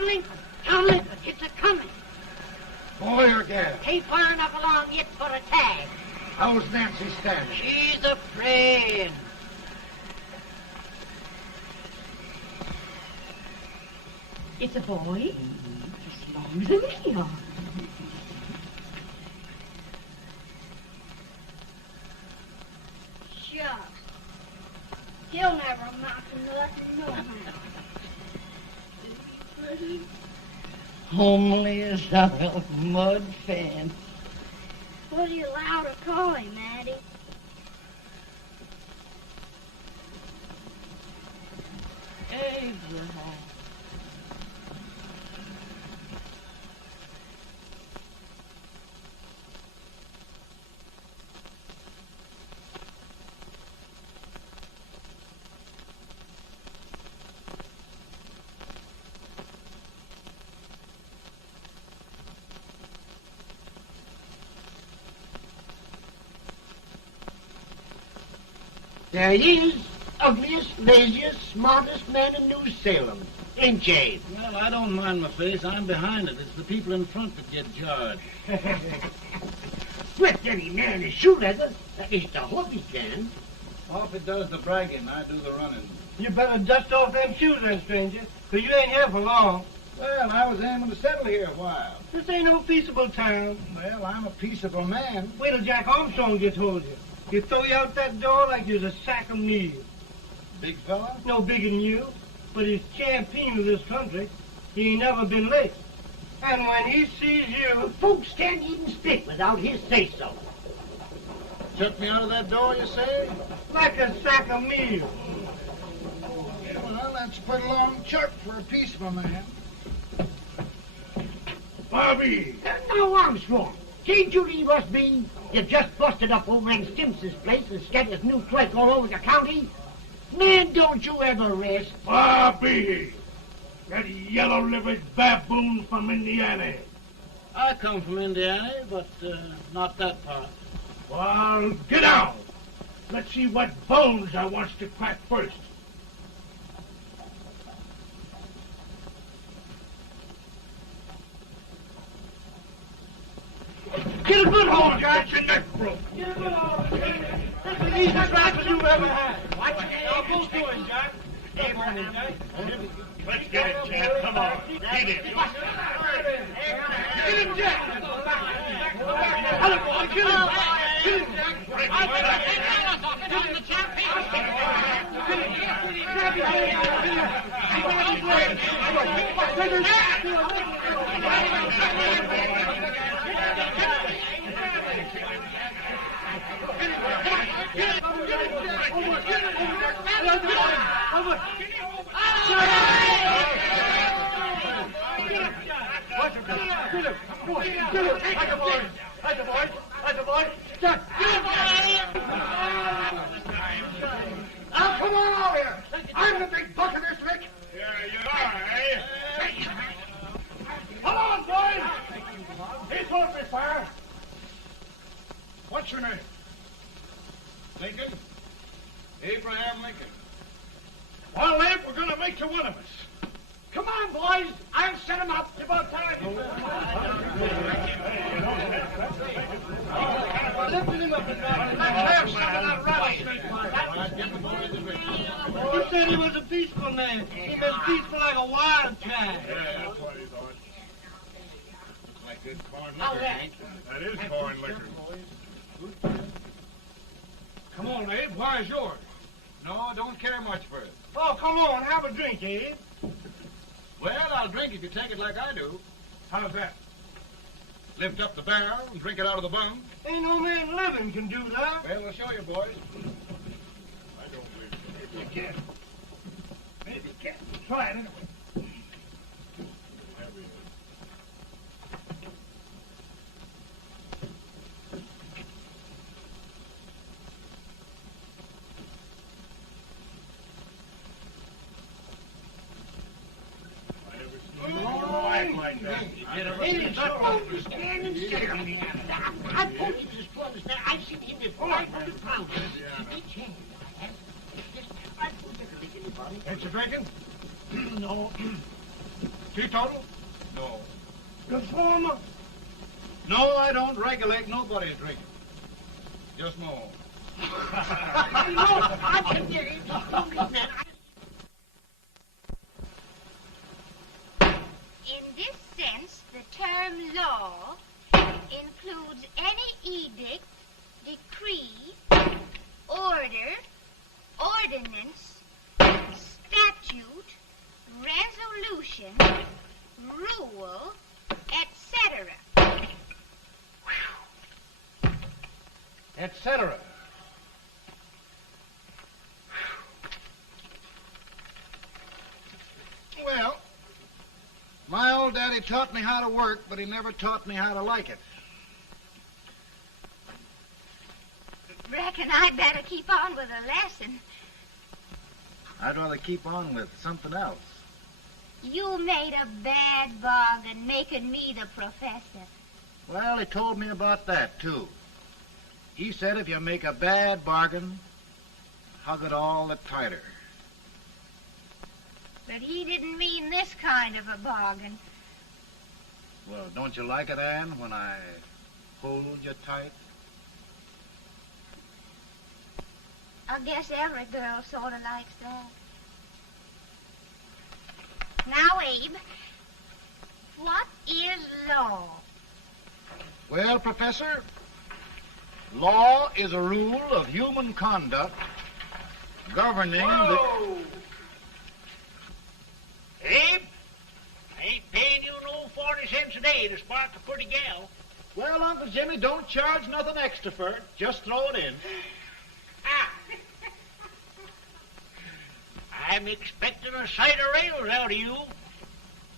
John Lincoln. John Lincoln, it's a-coming. Boy or gal? Ain't far enough along yet for a tag. How's Nancy standing? She's a-praying. It's a boy. As long as a me are. Shucks. He'll never amount to nothing, no how. Pretty. Homely as a mud fan. What are you allowed to call him, Addie? Abraham. There he is, ugliest, laziest, smartest man in New Salem. Ain't Jay? Well, I don't mind my face. I'm behind it. It's the people in front that get jarred. Sweat any man in shoe leather. At least I hope he can. Off it does the bragging. I do the running. You better dust off them shoes then, stranger, 'cause you ain't here for long. Well, I was aiming to settle here a while. This ain't no peaceable town. Well, I'm a peaceable man. Wait till Jack Armstrong gets hold of you. He'll throw you out that door like you're a sack of meal. Big fella? No bigger than you, but he's champion of this country. He ain't never been late. And when he sees you... Folks can't even speak without his say-so. Chuck me out of that door, you say? like a sack of meal. Well, that's quite a long chart for a peaceful man. Bobby! Now, Armstrong, can't you leave us be? You've just busted up old man Stimpson's place and scattered new clerk all over the county. Man, don't you ever rest. Bobby! That yellow-livered baboon from Indiana. I come from Indiana, but not that part. Well, get out. Let's see what bones I wants to crack first. Get a good hold, Jack. Get your neck broke. Get a good hold. That's the easiest rifle you've ever had. Watch it. Now, both doing, Jack. Hey, morning, Jack. Let's get it, Jack. Come on. Get it. Get him, Jack. Hello, boy. Kill him. Kill him, Jack. Kill him, the Now, come on over here. I'm the big buck of this lick. Yeah, you are, eh? Come on, boys. He's holding me fire. What's your name? Lincoln? Abraham Lincoln. Well, Abe, we're going to make you one of us. Come on, boys. I'll set him up. It's about time. Lifting him up and down. Let's have some of that rattlesnake. He said he was a peaceful man. He was peaceful like a wild child. Yeah, that's what he thought. Looks like good corn liquor, Hank. That is corn liquor. Come on, Abe. Where's yours? No, don't care much for it. Oh, come on. Have a drink, Abe. Well, I'll drink if you take it like I do. How's that? Lift up the barrel and drink it out of the bung. Ain't no man living can do that. Well, I'll show you, boys. I don't believe it. Maybe you can. Maybe you can. Try it anyway. Like that. Hey, Jones, stand and stare on me. I told you this was that. I've seen him before. 500 pounds. Big hand. I told you to make anybody. Ain't you drinking? No. Teetotal? No. Reformer? No, I don't regulate nobody's drinking. Just no. No, I can get it. In this sense, the term law includes any edict, decree, order, ordinance, statute, resolution, rule, etc. Etc. Well, my old daddy taught me how to work, but he never taught me how to like it. Reckon I'd better keep on with the lesson. I'd rather keep on with something else. You made a bad bargain making me the professor. Well, he told me about that, too. He said if you make a bad bargain, hug it all the tighter. But he didn't mean this kind of a bargain. Well, don't you like it, Anne, when I hold you tight? I guess every girl sort of likes that. Now, Abe, what is law? Well, Professor, law is a rule of human conduct governing Whoa! Abe, I ain't paying you no 40 cents a day to spark a pretty gal. Well, Uncle Jimmy, don't charge nothing extra for it. Just throw it in. Ah. I'm expecting a sight of rails out of you.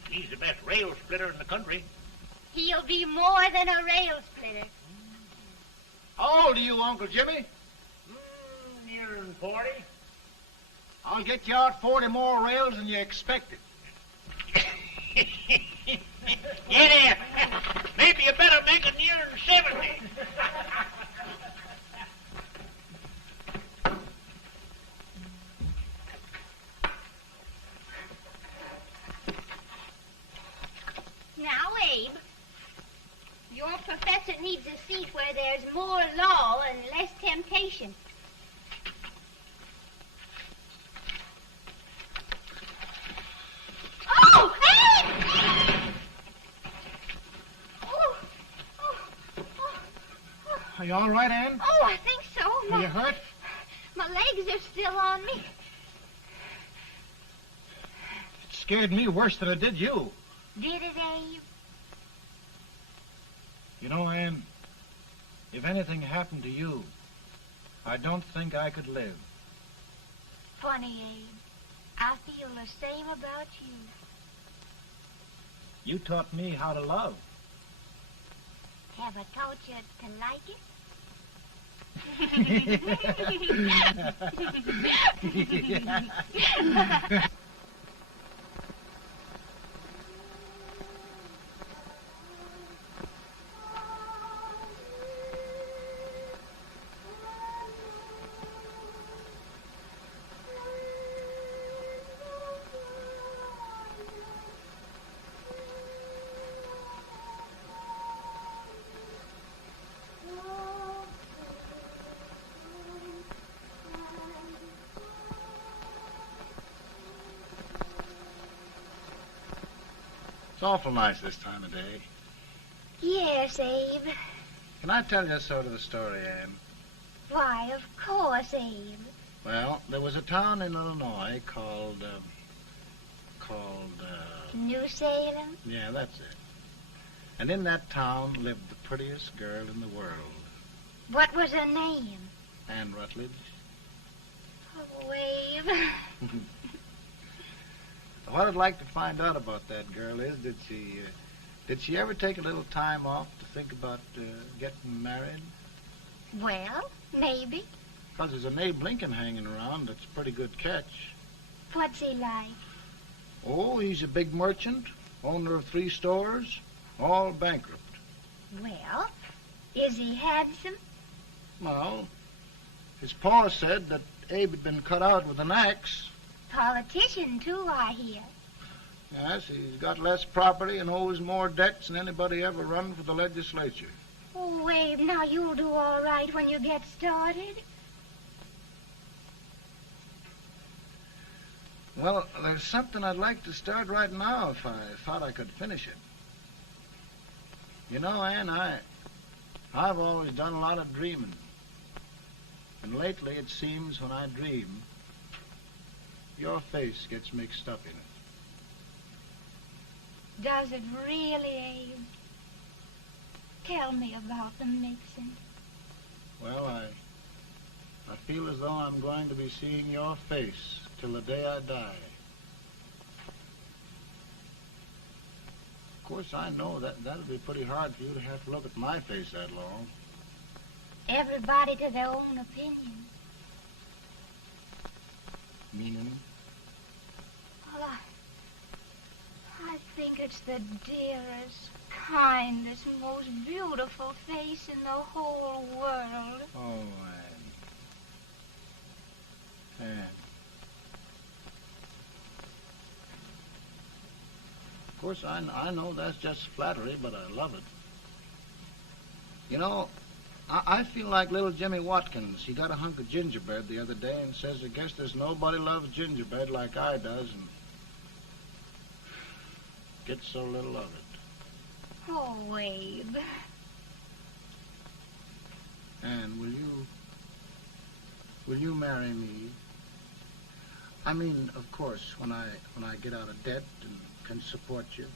He's the best rail splitter in the country. He'll be more than a rail splitter. How old are you, Uncle Jimmy? Nearing 40. I'll get you out 40 more rails than you expected. Yeah, maybe you better make it nearing 70. Now, Abe, your professor needs a seat where there's more law and less temptation. Oh, Abe! Are you all right, Anne? Oh, I think so. Are you hurt? My legs are still on me. It scared me worse than it did you. Did it, Abe? You know, Anne, if anything happened to you, I don't think I could live. Funny, Abe. I feel the same about you. You taught me how to love. Have I taught you to like it? It's awful nice this time of day. Yes, Abe. Can I tell you sort of the story, Anne? Why, of course, Abe. Well, there was a town in Illinois called, New Salem? yeah, that's it. And in that town lived the prettiest girl in the world, What was her name? Anne Rutledge. Oh, Abe. What I'd like to find out about that girl is, did she ever take a little time off to think about getting married? Well, maybe. Because there's an Abe Lincoln hanging around that's a pretty good catch. What's he like? Oh, he's a big merchant, owner of 3 stores, all bankrupt. Well, is he handsome? Well, his pa said that Abe had been cut out with an axe. Politician, too, I hear. Yes, he's got less property and owes more debts than anybody ever run for the legislature. Oh, Abe, now you'll do all right when you get started. Well, there's something I'd like to start right now if I thought I could finish it. You know, Ann, I've always done a lot of dreaming. And lately it seems when I dream, your face gets mixed up in it. Does it really, Abe? Tell me about the mixing. Well, I feel as though I'm going to be seeing your face till the day I die. Of course, I know that'll be pretty hard for you to have to look at my face that long. Everybody to their own opinion. Meaning? Well, I think it's the dearest, kindest, most beautiful face in the whole world. Oh, Ann. Of course, I know that's just flattery, but I love it. You know, I feel like little Jimmy Watkins. He got a hunk of gingerbread the other day and says, I guess there's nobody loves gingerbread like I does, and gets so little of it. Oh, Abe. And will you marry me? I mean, of course, when I get out of debt and can support you.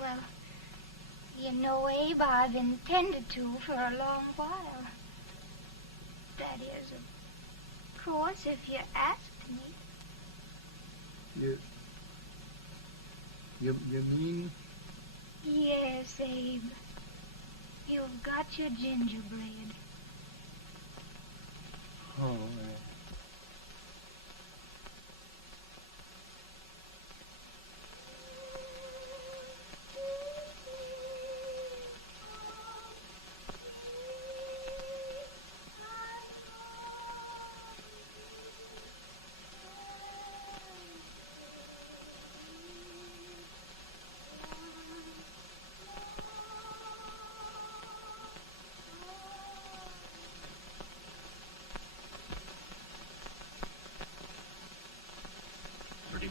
Well, you know, Abe, I've intended to for a long while. That is, of course, if you asked me. You mean? Yes, Abe. You've got your gingerbread. Oh,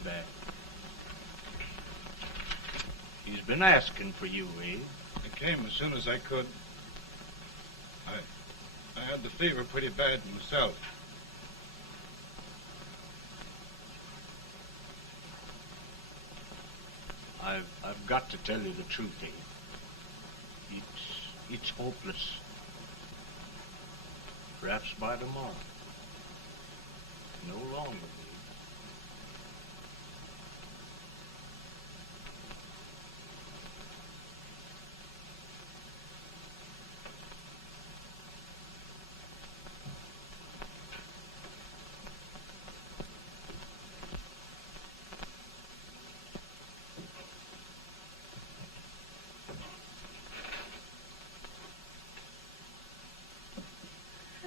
Bad. He's been asking for you, Abe. I came as soon as I could. I had the fever pretty bad myself. I've got to tell you the truth, Abe. It's hopeless. Perhaps by tomorrow. No longer.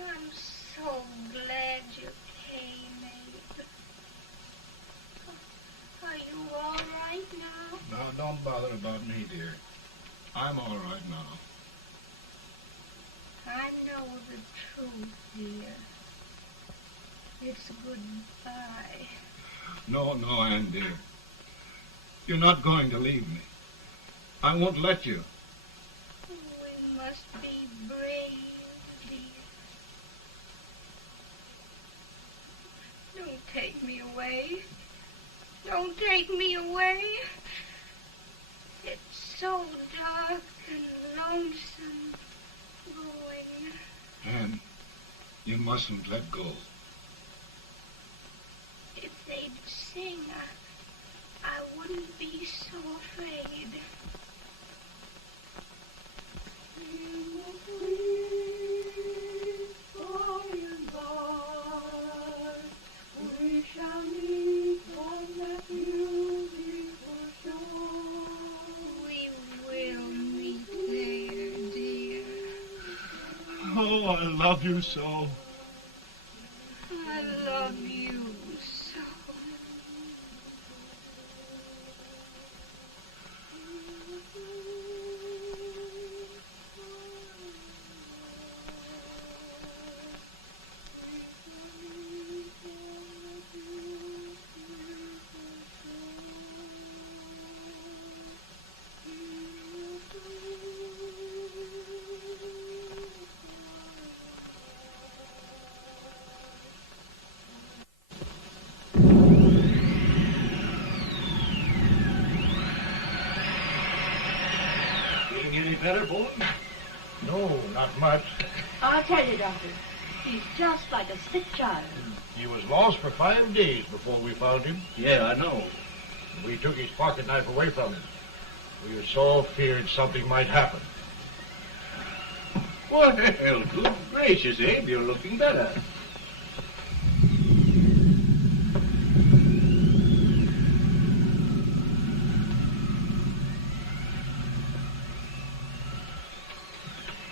I'm so glad you came, Abe. Are you all right now? No, don't bother about me, dear. I'm all right now. I know the truth, dear. It's goodbye. No, Ann, dear. You're not going to leave me. I won't let you. We must be brave, dear. Don't take me away. Don't take me away. It's so dark and lonesome going. Ann, you mustn't let go. If they'd sing, I wouldn't be so afraid. We shall meet on that beautiful shore. We will meet there, dear. Oh, I love you so. I love you so. better, boy? No, not much. I'll tell you, Doctor, he's just like a sick child. He was lost for 5 days before we found him. Yeah, I know. We took his pocket knife away from him. We were so feared something might happen. Well, good gracious, Abe, you're looking better.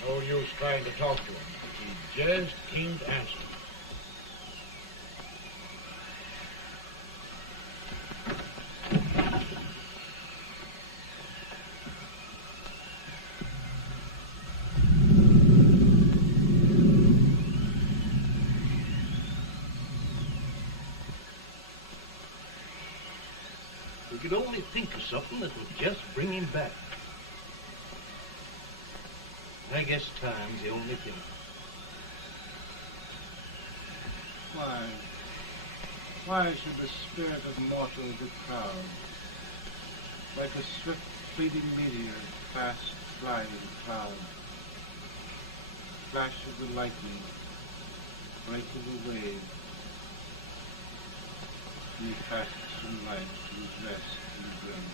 No use trying to talk to him. He just can't answer. We could only think of something that would just bring him back. I guess time's the only thing. Why should the spirit of mortal be proud? Like a swift fleeting meteor, fast flying cloud. Flash of the lightning, break of the wave. He passes from life to his rest in the grave.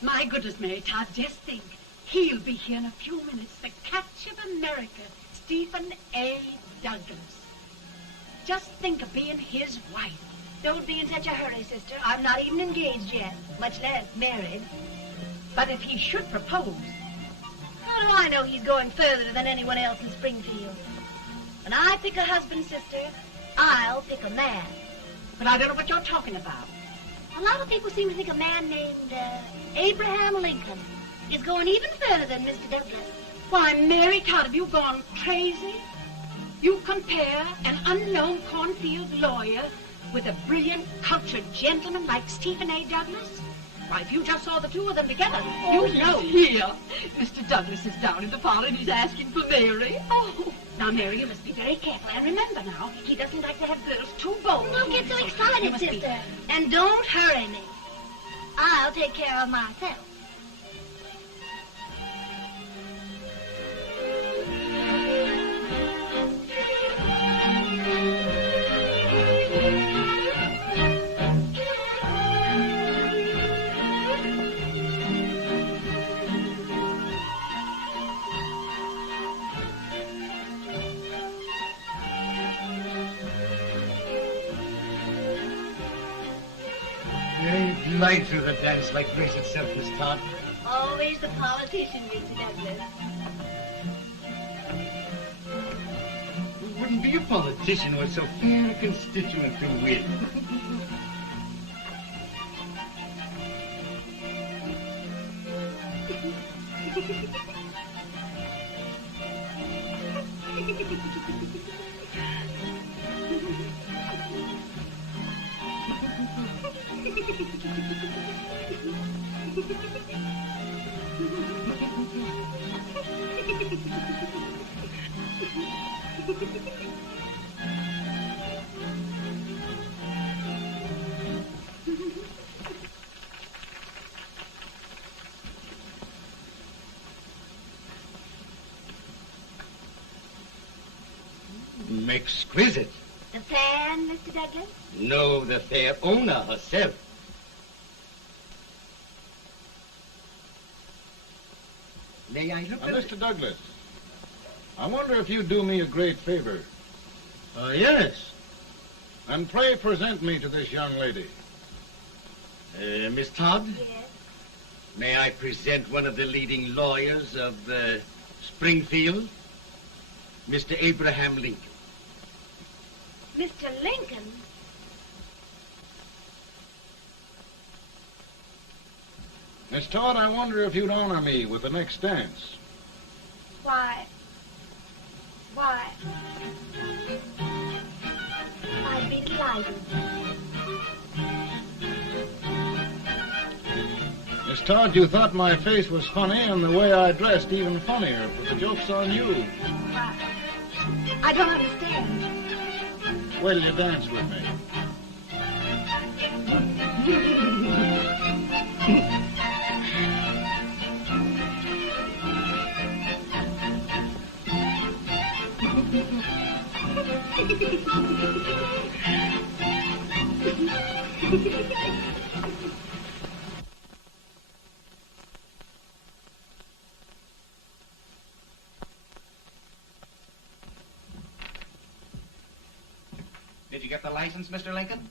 My goodness, Mary Todd, just think. He'll be here in a few minutes. The catch of America, Stephen A. Douglas. Just think of being his wife. Don't be in such a hurry, sister. I'm not even engaged yet, much less married. But if he should propose... How do I know he's going further than anyone else in Springfield? When I pick a husband, sister, I'll pick a man. But I don't know what you're talking about. A lot of people seem to think a man named Abraham Lincoln is going even further than Mr. Douglas. Why, Mary Todd, have you gone crazy? You compare an unknown cornfield lawyer with a brilliant, cultured gentleman like Stephen A. Douglas? Why, if you just saw the two of them together, you'd know. Here, Mr. Douglas is down in the parlor and he's asking for Mary. Oh, now, Mary, you must be very careful. And remember now, he doesn't like to have girls too bold. Don't get so excited, sister. And don't hurry me. I'll take care of myself. Glide through the dance like grace itself, Miss Todd. Always the politician, Mr. Douglas. Who wouldn't be a politician with so fair a constituent to win? Exquisite. The fan, Mr. Douglas? No, the fair owner herself. May I look at it? Mr. Douglas, I wonder if you'd do me a great favor. Yes. And pray present me to this young lady. Miss Todd? Yes. May I present one of the leading lawyers of Springfield, Mr. Abraham Lincoln. Mr. Lincoln? Miss Todd, I wonder if you'd honor me with the next dance. Why, I'd be delighted. Miss Todd, you thought my face was funny and the way I dressed even funnier, but the joke's on you. I don't understand. Will you dance with me? Did you get the license, Mr. Lincoln?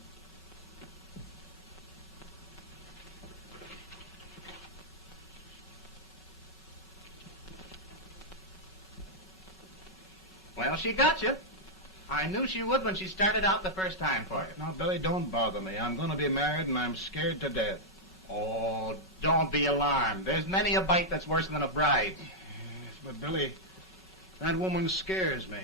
Well, she got you. I knew she would when she started out the first time for you. Now, Billy, don't bother me. I'm going to be married and I'm scared to death. Oh, don't be alarmed. There's many a bite that's worse than a bride. Yes, but Billy, that woman scares me.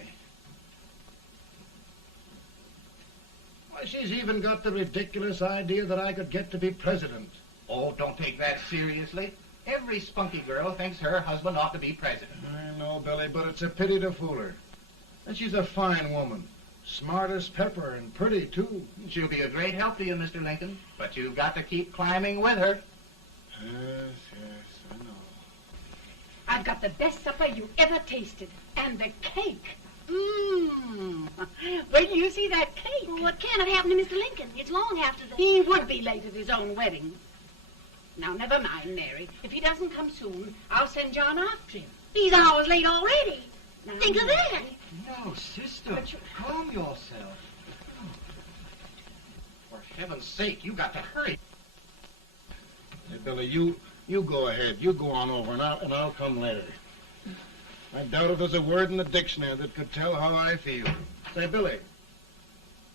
Why, she's even got the ridiculous idea that I could get to be president. Oh, don't take that seriously. Every spunky girl thinks her husband ought to be president. I know, Billy, but it's a pity to fool her. And she's a fine woman. Smart as pepper and pretty, too. She'll be a great help to you, Mr. Lincoln. But you've got to keep climbing with her. Yes, I know. I've got the best supper you ever tasted. And the cake. Mmm. Wait till you see that cake. Well, what can have happened to Mr. Lincoln? It's long after the... He would be late at his own wedding. Now, never mind, Mary. If he doesn't come soon, I'll send John after him. He's hours late already. Now, Think of that. No, sister. Calm yourself. For heaven's sake, you got to hurry. Hey, Billy, you go ahead. You go on over, and I'll come later. I doubt if there's a word in the dictionary that could tell how I feel. Say, Billy,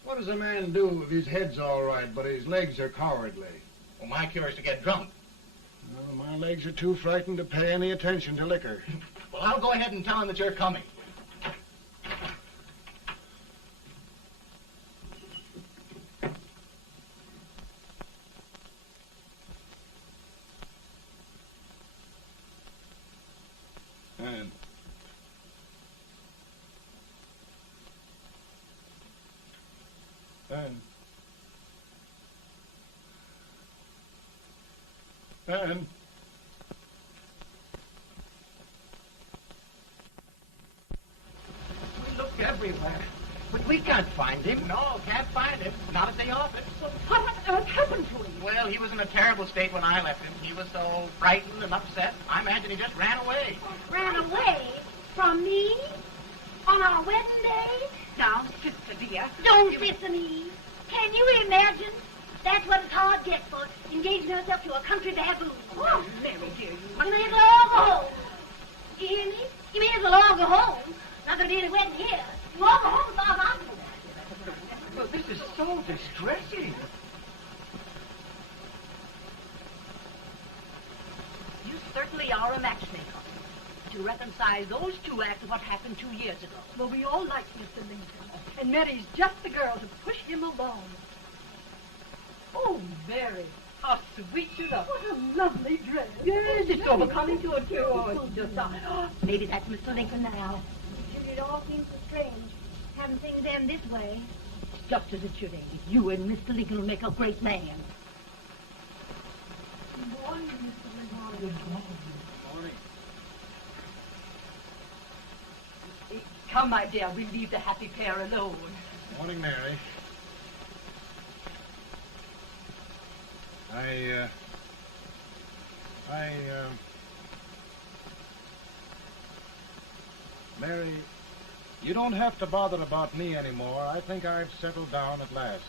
what does a man do if his head's all right, but his legs are cowardly? Well, my cure is to get drunk. Well, my legs are too frightened to pay any attention to liquor. Well, I'll go ahead and tell him that you're coming. And We looked everywhere, but we can't find him. No, can't find him. Not at the office. Well, what on earth happened to him? Well, he was in a terrible state when I left him. He was so frightened and upset. I imagine he just ran away. Ran away from me on our wedding day? Now, sister dear. Don't sister me. Can you imagine? That's what it's hard get for, engaging herself to a country baboon. Oh, Mary dear, You may as well all go home. You hear me? You may as well all go home. Not gonna be any wedding here. You all go home as far as I'm concerned. Well, this is so distressing. You certainly are a matchmaker. To reconcile those two after what happened 2 years ago. Well, we all like Mr. Lincoln. And Mary's just the girl to push him along. Oh, Mary, how sweet you look. What a lovely dress. Yes, it's so becoming to her, too. Oh, it's just maybe that's Mr. Lincoln now. It all seems so strange. Having things end this way. It's just as it should end. You and Mr. Lincoln will make a great man. Good morning, Mr. Lincoln. Good morning. Morning. Come, my dear, we'll leave the happy pair alone. morning, Mary. Mary, you don't have to bother about me anymore. I think I've settled down at last.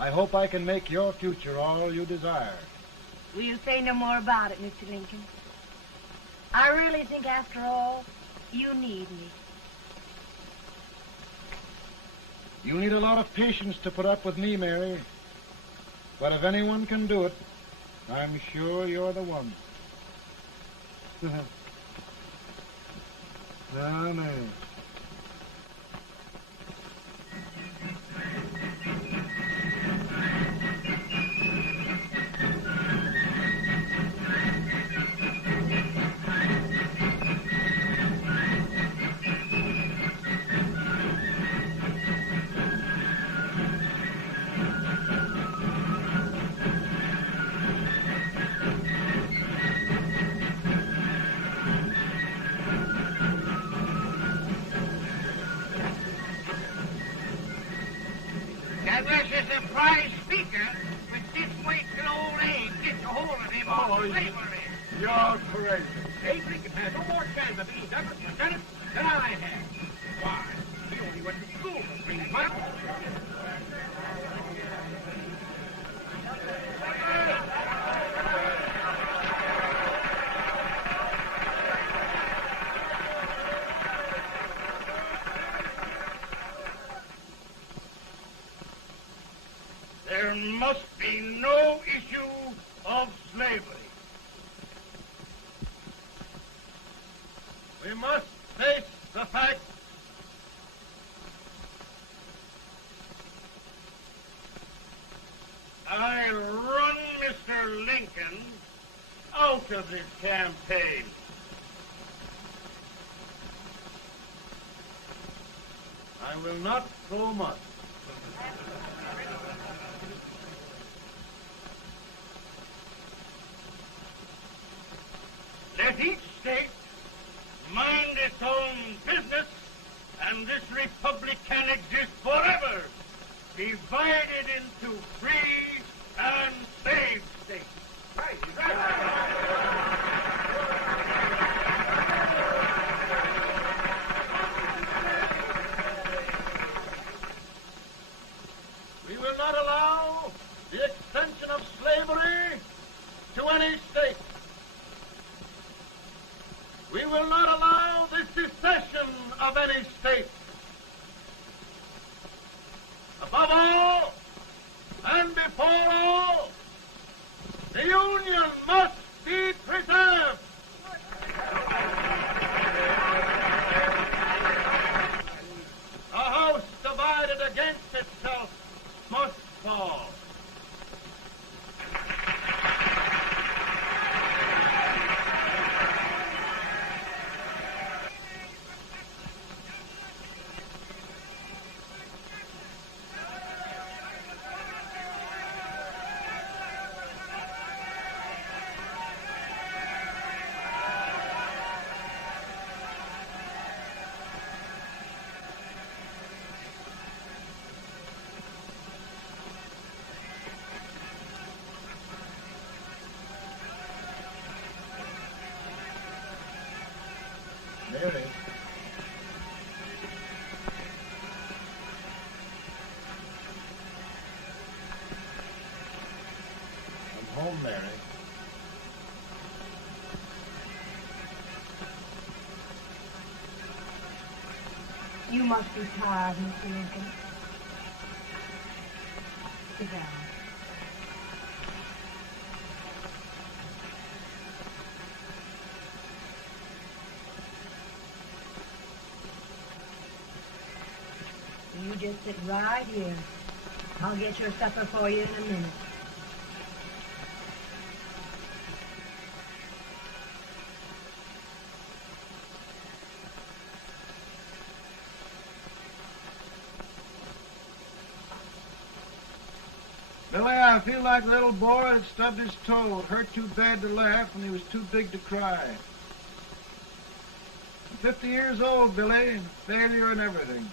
I hope I can make your future all you desire. Will you say no more about it, Mr. Lincoln? I really think, after all, you need me. You need a lot of patience to put up with me, Mary. But if anyone can do it, I'm sure you're the one. Ah, Mary. That was a surprise speaker, but just wait till old Abe gets a hold of him on slavery. You're crazy. Abe Lincoln has no more chance of being Douglas Lieutenant than I have. Why, he only went to school for 3 months. There must be no issue of slavery. We must face the fact I run Mr. Lincoln out of this campaign. I will not so much. Let each state mind its own business, and this republic can exist forever, divided into free and slave states. Right, he's right. We will not allow the extension of slavery to any state. We will not allow the secession of any state. Above all, and before all, the Union must be preserved. A house divided against itself must fall. home, Mary. You must be tired, Mr. Lincoln. Sit down. You just sit right here. I'll get your supper for you in a minute. Billy, I feel like a little boy that stubbed his toe. It hurt too bad to laugh, and he was too big to cry. I'm 50 years old, Billy, and failure and everything.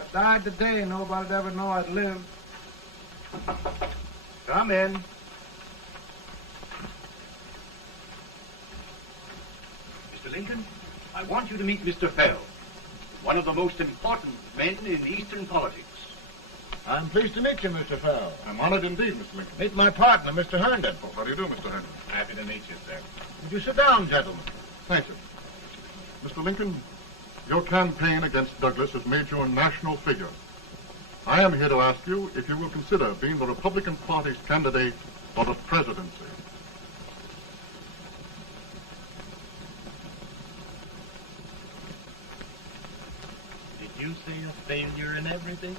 If I died today, nobody'd ever know I'd lived. Come in. Mr. Lincoln, I want you to meet Mr. Fell, one of the most important men in Eastern politics. I'm pleased to meet you, Mr. Fell. I'm honored indeed, Mr. Lincoln. Meet my partner, Mr. Herndon. Oh, how do you do, Mr. Herndon? Happy to meet you, sir. Would you sit down, gentlemen? Thank you. Mr. Lincoln, your campaign against Douglas has made you a national figure. I am here to ask you if you will consider being the Republican Party's candidate for the presidency. Did you say a failure in everything?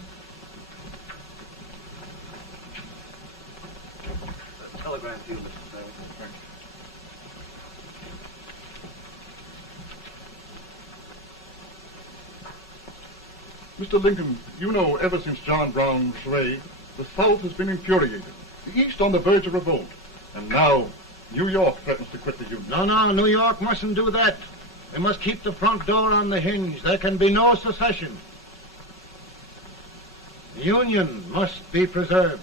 Telegram to you, Mr. Fell. Mr. Lincoln, you know, ever since John Brown's raid, the South has been infuriated, the East on the verge of revolt, and now New York threatens to quit the Union. No, New York mustn't do that. They must keep the front door on the hinge. There can be no secession. The Union must be preserved.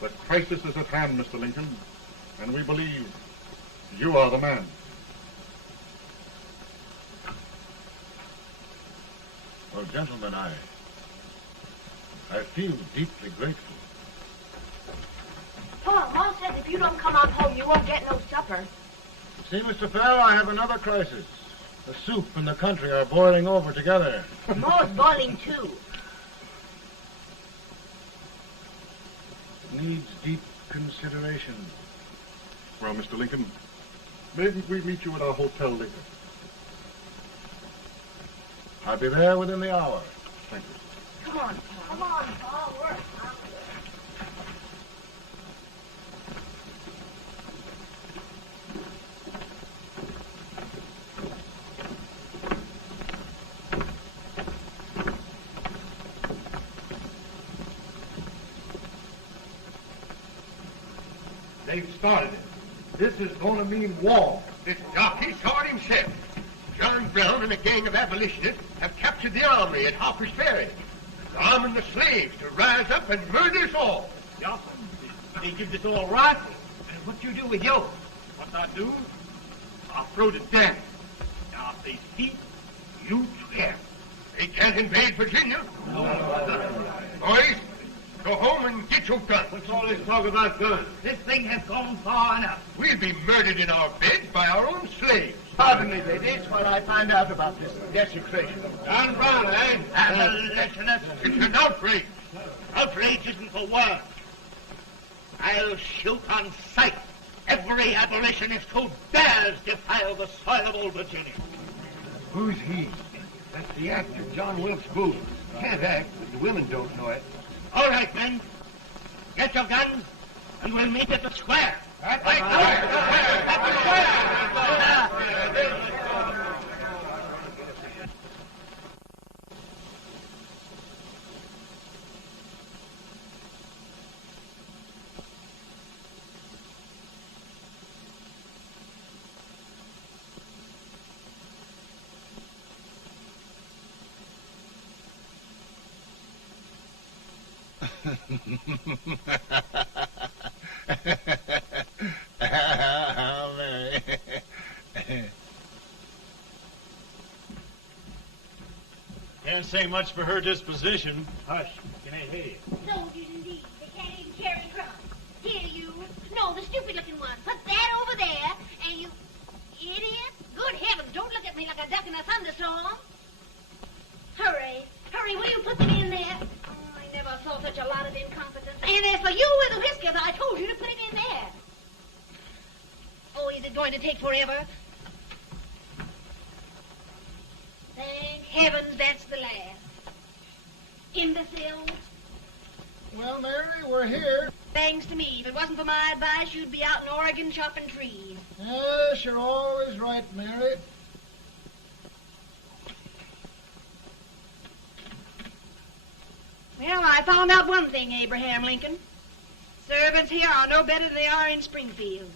The crisis is at hand, Mr. Lincoln, and we believe you are the man. Well, gentlemen, I feel deeply grateful. Ma says if you don't come on home, you won't get no supper. See, Mr. Fell, I have another crisis. The soup and the country are boiling over together. Ma's boiling too. It needs deep consideration. Well, Mr. Lincoln, maybe we meet you at our hotel later. I'll be there within the hour. Thank you. Come on, Pa. Come on, Pa. Work. They've started it. This is going to mean war. This jockey saw it himself. John Brown and a gang of abolitionists have captured the armory at Harper's Ferry. They're arming the slaves to rise up and murder us all. Johnson, they give this all rifles. And what you do with yours? What I do? I'll throw the damn. Now, if they speak, you swear. They can't invade Virginia. Boys, go home and get your guns. What's all this talk about guns? This thing has gone far enough. We'll be murdered in our beds by our own slaves. Pardon me, ladies, while I find out about this desecration. John Brown, eh? Abolitionist. It's an outrage. Outrage isn't for words. I'll shoot on sight every abolitionist who dares defile the soil of old Virginia. Who's he? That's the actor, John Wilkes Booth. Can't act, but the women don't know it. All right, men. Get your guns, and we'll meet at the square. At the square! How merry. Can't say much for her disposition. Hush, can I hear you? Soldiers indeed. They can't even carry drums. Here, you. take forever? Thank heavens that's the last. Imbecile. Well, Mary, we're here. Thanks to me. If it wasn't for my advice, you'd be out in Oregon chopping trees. Yes, you're always right, Mary. Well, I found out one thing, Abraham Lincoln. Servants here are no better than they are in Springfield.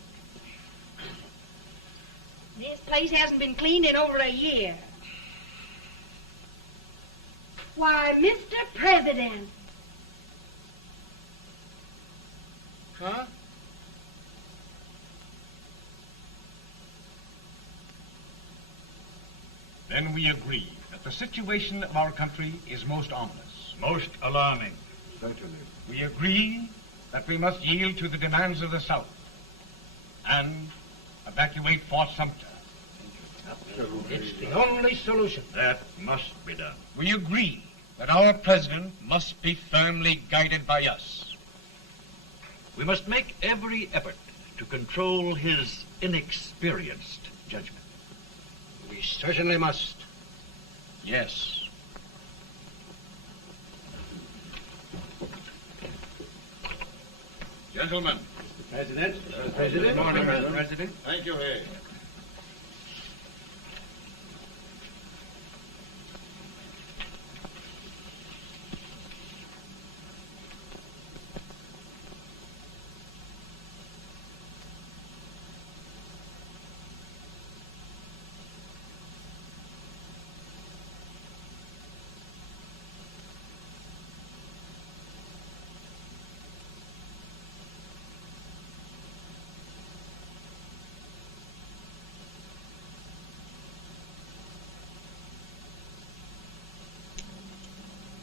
This place hasn't been cleaned in over a year. Why, Mr. President. Huh? Then we agree that the situation of our country is most ominous. Most alarming. Certainly. We agree that we must yield to the demands of the South and evacuate Fort Sumter. It's the only solution. That must be done. We agree that our president must be firmly guided by us. We must make every effort to control his inexperienced judgment. We certainly must. Yes. Gentlemen. President. President. Good morning, President. Thank you, Hay.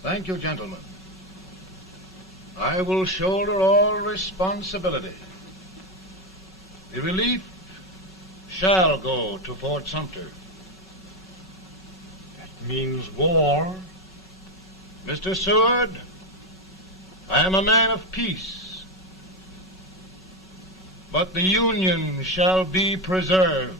Thank you, gentlemen. I will shoulder all responsibility. The relief shall go to Fort Sumter. That means war. Mr. Seward, I am a man of peace, but the Union shall be preserved.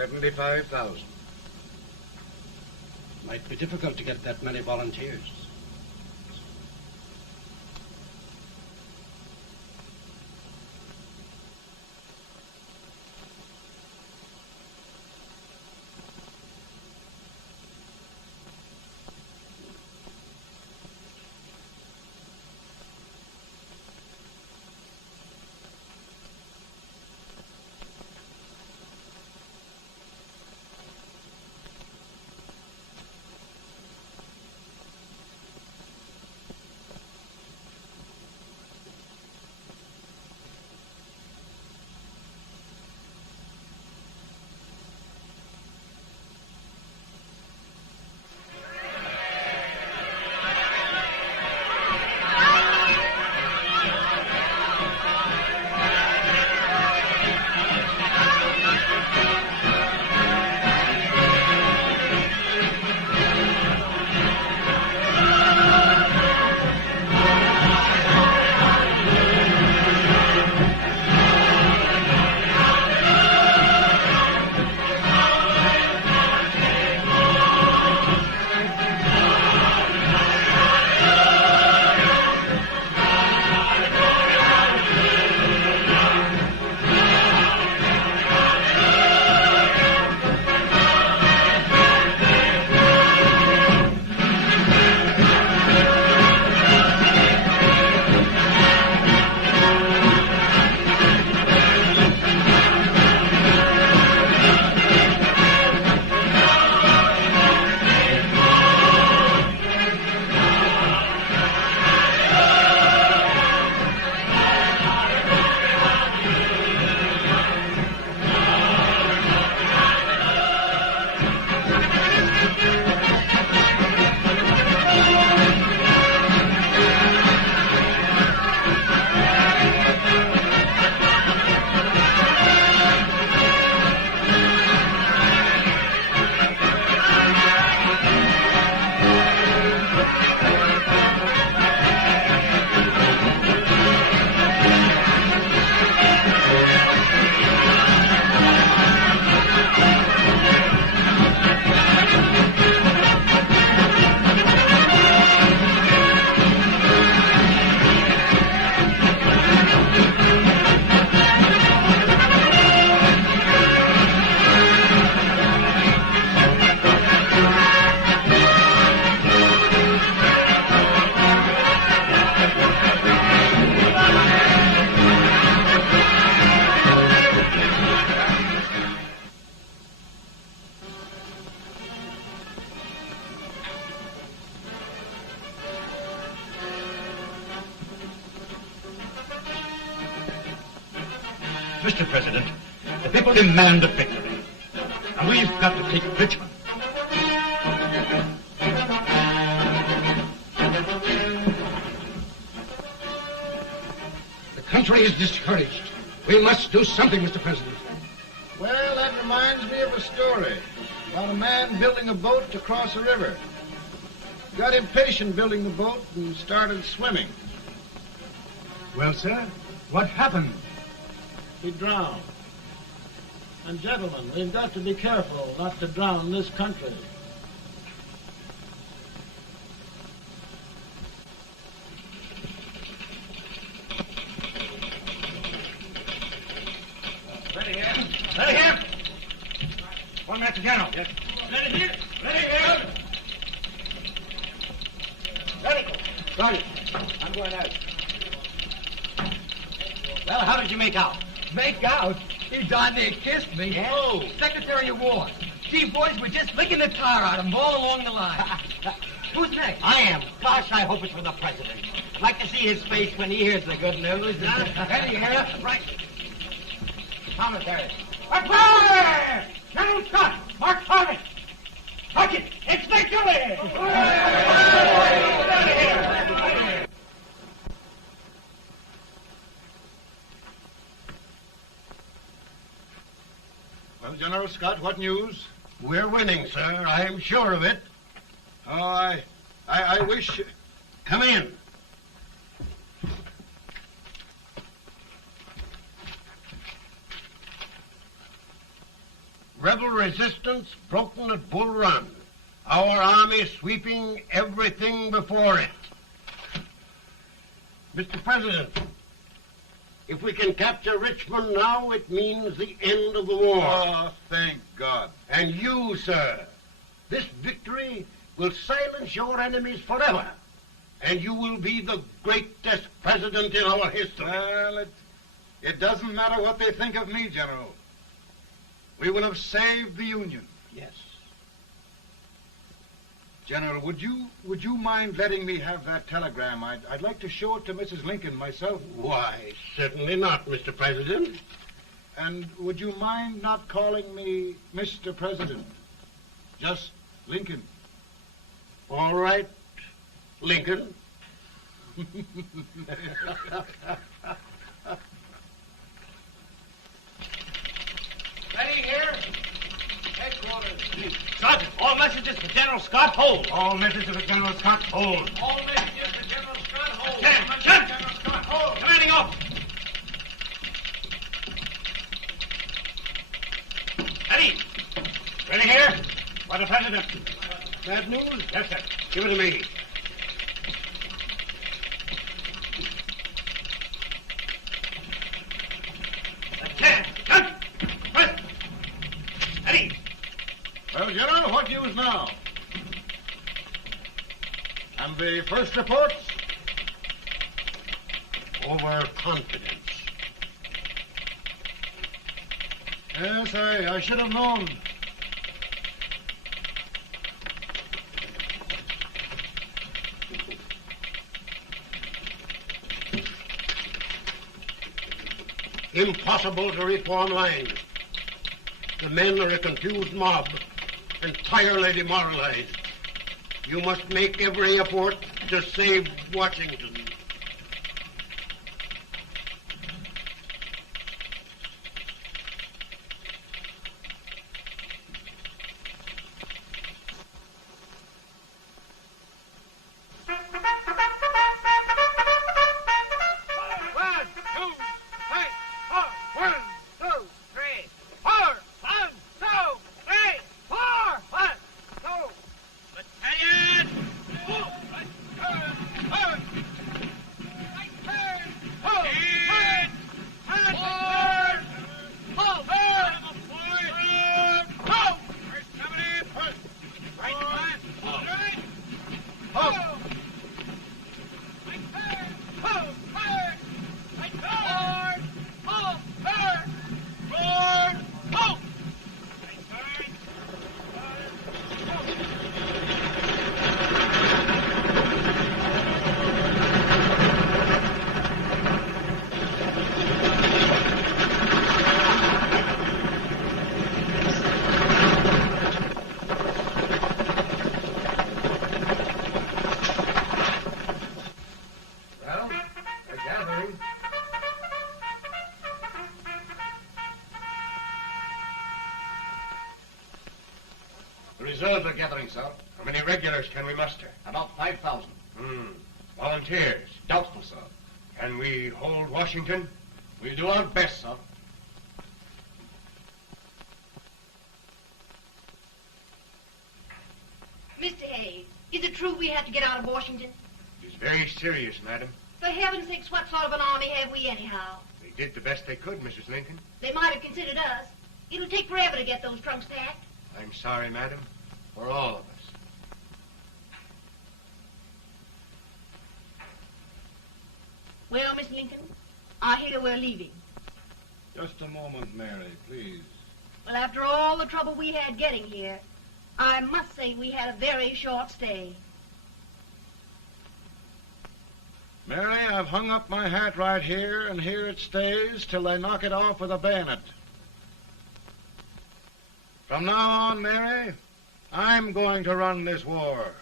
$75,000. Might be difficult to get that many volunteers. Mr. President, the people demand a victory. And we've got to take Richmond. The country is discouraged. We must do something, Mr. President. Well, that reminds me of a story about a man building a boat to cross a river. Got impatient building the boat and started swimming. Well, sir, what happened? He drowned. And gentlemen, we've got to be careful not to drown this country. Ready here. Ready here. One Master General. Yes. Ready here. Ready here. Ready. Got it. I'm going out. Well, how did you make out? Make out? He darn near kissed me. Yeah? Oh, Secretary of War. Gee, boys, we're just licking the tar out of him all along the line. Who's next? I am. Gosh, I hope it's for the President. I'd like to see his face when he hears the good news. Ready here. Right. Commissary. Fire! General Scott! Mark Thomas! Sergeant, it's victory! Well, General Scott, what news? We're winning, sir. I am sure of it. Oh, I wish... Come in. Rebel resistance broken at Bull Run. Our army sweeping everything before it. Mr. President, if we can capture Richmond now, it means the end of the war. Oh, thank God. And you, sir, this victory will silence your enemies forever. And you will be the greatest president in our history. Well, it doesn't matter what they think of me, General. We will have saved the Union. Yes. General, would you mind letting me have that telegram? I'd like to show it to Mrs. Lincoln myself. Why, certainly not, Mr. President. And would you mind not calling me Mr. President? Just Lincoln. All right, Lincoln. Ready here. Headquarters. Sergeant, all messages for General Scott, hold. All messages for General Scott, hold. All messages for General Scott, hold. General Scott, hold. Commanding officer. Ready. Ready here. For the President. Bad news? Yes, sir. Give it to me. Ready. Well, General, what news now? And the first reports? Overconfidence. Yes, I should have known. Impossible to reform lines. The men are a confused mob, entirely demoralized. You must make every effort to save Washington. reserves are gathering, sir. How many regulars can we muster? About 5,000. Volunteers? Doubtful, sir. Can we hold Washington? We'll do our best, sir. Mr. Hayes, is it true we have to get out of Washington? It's very serious, madam. For heaven's sakes, what sort of an army have we anyhow? They did the best they could, Mrs. Lincoln. They might have considered us. It'll take forever to get those trunks packed. I'm sorry, madam, for all of us. Well, Miss Lincoln, I hear we're leaving. Just a moment, Mary, please. Well, after all the trouble we had getting here, I must say we had a very short stay. Mary, I've hung up my hat right here, and here it stays till they knock it off with a bayonet. From now on, Mary, I'm going to run this war.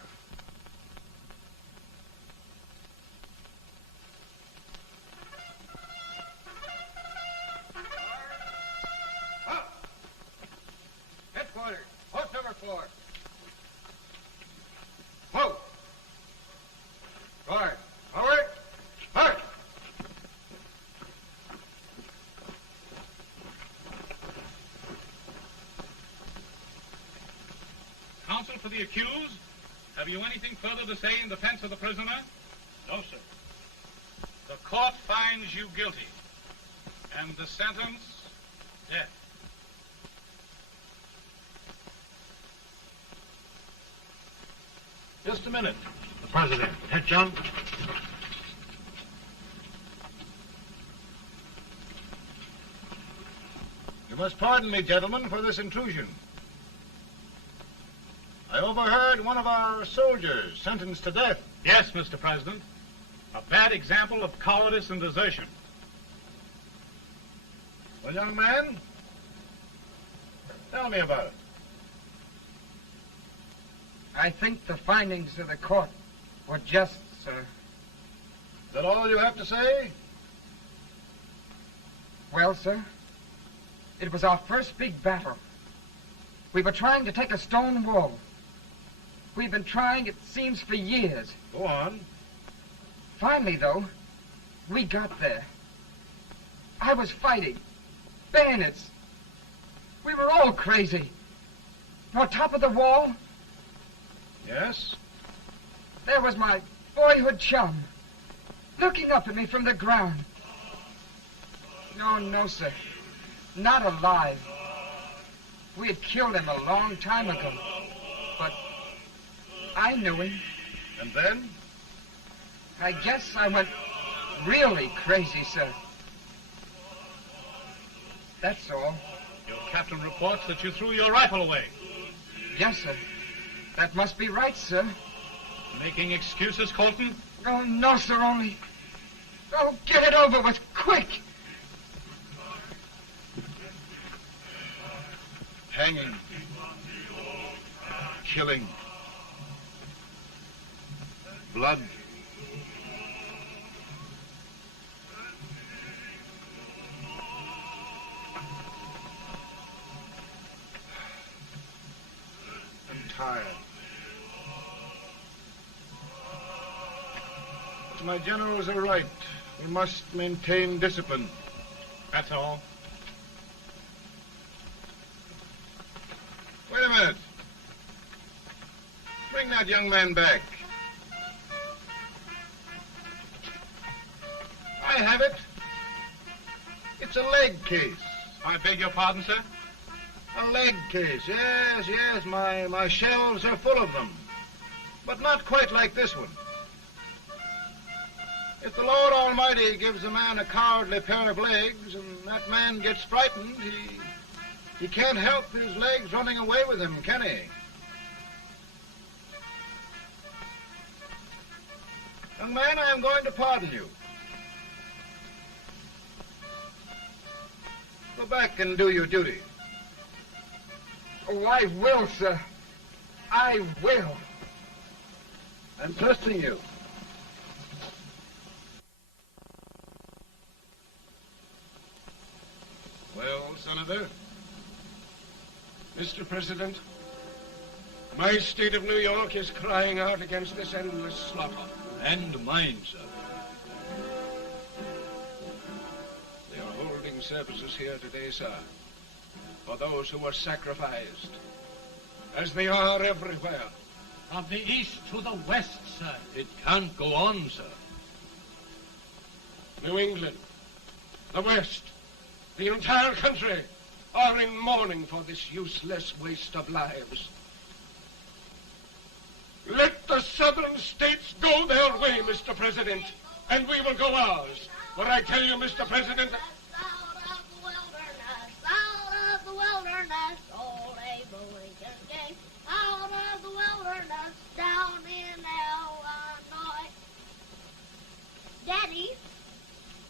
Headquarters, post number 4. Whoa! Guard, forward, march! Counsel for the accused, have you anything further to say in defense of the prisoner? No, sir. The court finds you guilty, and the sentence, death. Just a minute. The President. Head, John. You must pardon me, gentlemen, for this intrusion. I overheard one of our soldiers sentenced to death. Yes, Mr. President. A bad example of cowardice and desertion. Well, young man, tell me about it. I think the findings of the court were just, sir. Is that all you have to say? Well, sir, it was our first big battle. We were trying to take a stone wall. We've been trying, it seems, for years. Go on. Finally, though, we got there. I was fighting. Bayonets. We were all crazy. On top of the wall, Yes? there was my boyhood chum, looking up at me from the ground. No, sir. Not alive. We had killed him a long time ago. But I knew him. And then? I guess I went really crazy, sir. That's all. Your captain reports that you threw your rifle away. Yes, sir. That must be right, sir. Making excuses, Colton? Oh, no, sir, only... Oh, get it over with, quick! Hanging. Killing. Blood. I'm tired. But my generals are right. We must maintain discipline. That's all. Wait a minute. Bring that young man back. I have it. It's a leg case. I beg your pardon, sir? A leg case, yes. My shelves are full of them. But not quite like this one. If the Lord Almighty gives a man a cowardly pair of legs and that man gets frightened, he can't help his legs running away with him, can he? Young man, I am going to pardon you. Go back and do your duty. Oh, I will, sir. I will. I'm trusting you. Well, Senator? Mr. President, My state of New York is crying out against this endless slaughter. And mine, sir. They are holding services here today, sir, for those who were sacrificed, as they are everywhere. From the east to the west, sir. It can't go on, sir. New England, the West, the entire country are in mourning for this useless waste of lives. Let the southern states go their way, Mr. President, and we will go ours. But I tell you, Mr. President... Out of the wilderness, old Abe Lincoln came. Out of the wilderness, down in Illinois. Daddy,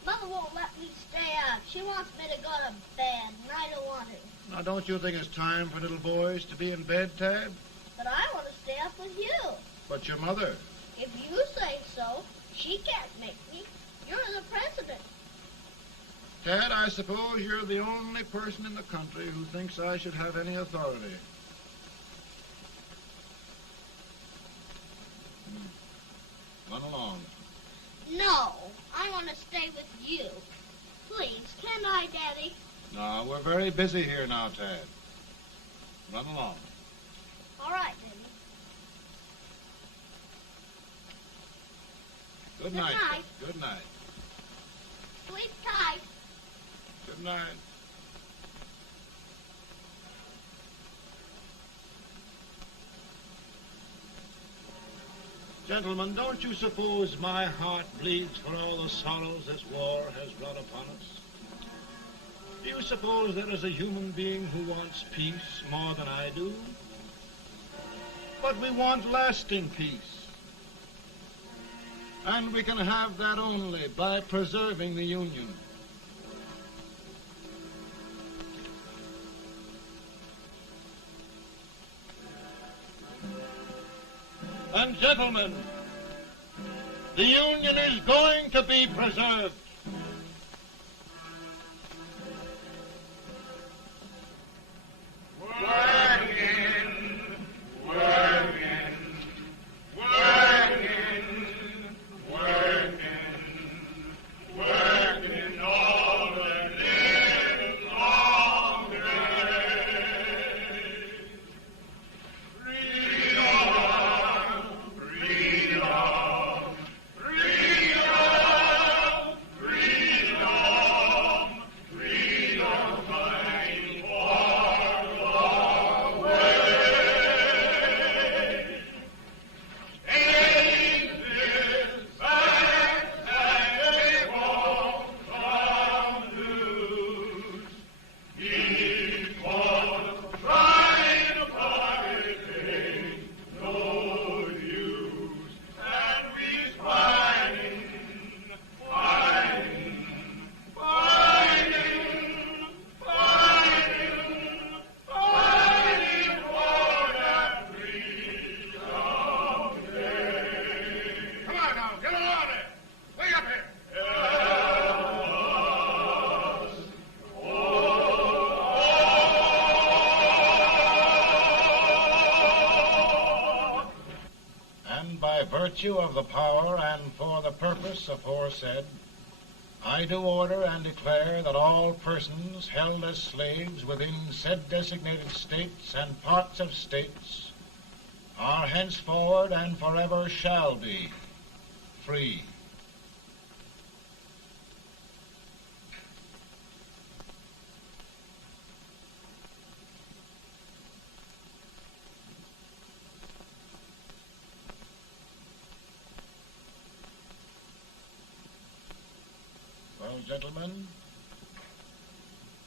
Mother won't let me stay up. She wants me to go to bed, and I don't want to. Now, don't you think it's time for little boys to be in bed, Tad? But I want to stay up with you. But your mother? If you say so, she can't make me. You're the president. Tad, I suppose you're the only person in the country who thinks I should have any authority. Run along. No, I want to stay with you. Please, can I, Daddy? No, we're very busy here now, Tad. Run along. All right, Daddy. Good night. Good night. Sleep tight. Good night. Gentlemen, don't you suppose my heart bleeds for all the sorrows this war has brought upon us? Do you suppose there is a human being who wants peace more than I do? But we want lasting peace. And we can have that only by preserving the Union. And gentlemen, the Union is going to be preserved. Of the power and for the purpose aforesaid, I do order and declare that all persons held as slaves within said designated states and parts of states are henceforward and forever shall be free. Well, gentlemen,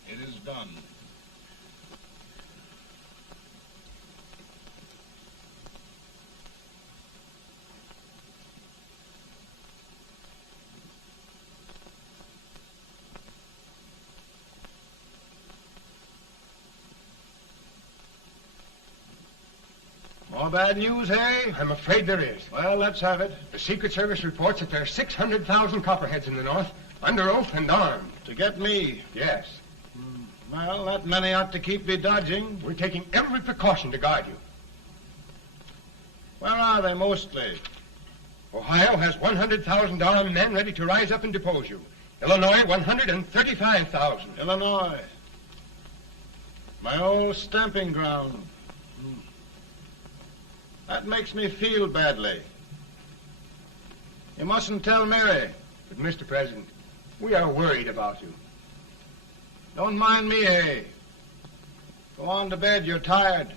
it is done. More bad news, hey? I'm afraid there is. Well, let's have it. The Secret Service reports that there are 600,000 copperheads in the North, under oath and armed. To get me? Yes. Well, that many ought to keep me dodging. We're taking every precaution to guard you. are they mostly? Ohio has 100,000 armed men ready to rise up and depose you. Illinois, 135,000. Illinois. My old stamping ground. That makes me feel badly. You mustn't tell Mary. But, Mr. President, we are worried about you. Don't mind me, eh? Go on to bed. You're tired.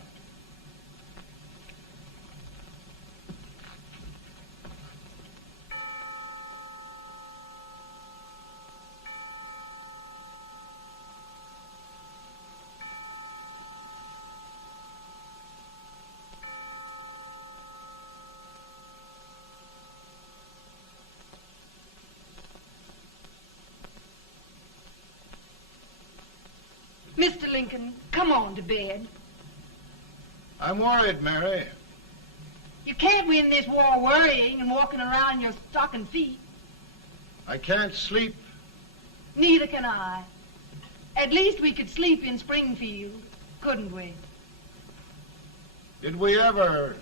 Mr. Lincoln, come on to bed. I'm worried, Mary. You can't win this war worrying and walking around in your stocking feet. I can't sleep. Neither can I. At least we could sleep in Springfield, couldn't we? Did we ever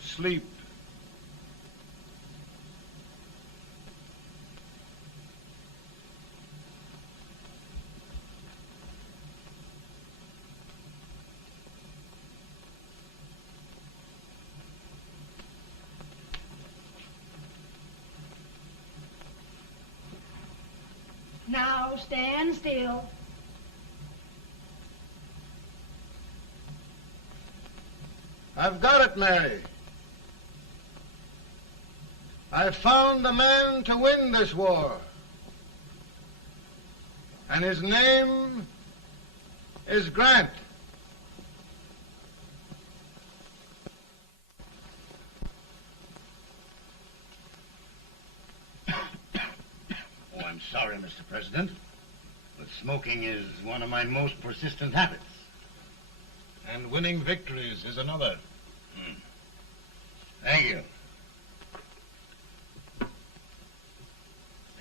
sleep? Now stand still. I've got it, Mary. I've found the man to win this war. And his name is Grant. Oh, I'm sorry, Mr. President, but smoking is one of my most persistent habits. And winning victories is another. Thank you.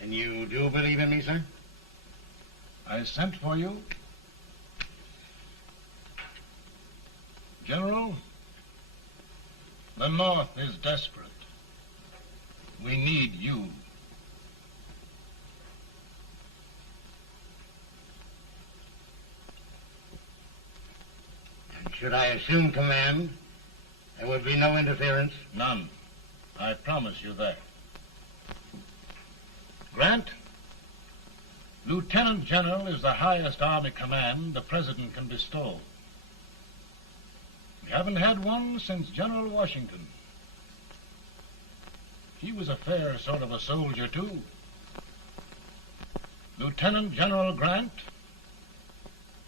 And you do believe in me, sir? I sent for you. General, the North is desperate. We need you. And should I assume command, there would be no interference? None. I promise you that. Grant, Lieutenant General is the highest Army command the President can bestow. We haven't had one since General Washington. He was a fair sort of a soldier, too. Lieutenant General Grant,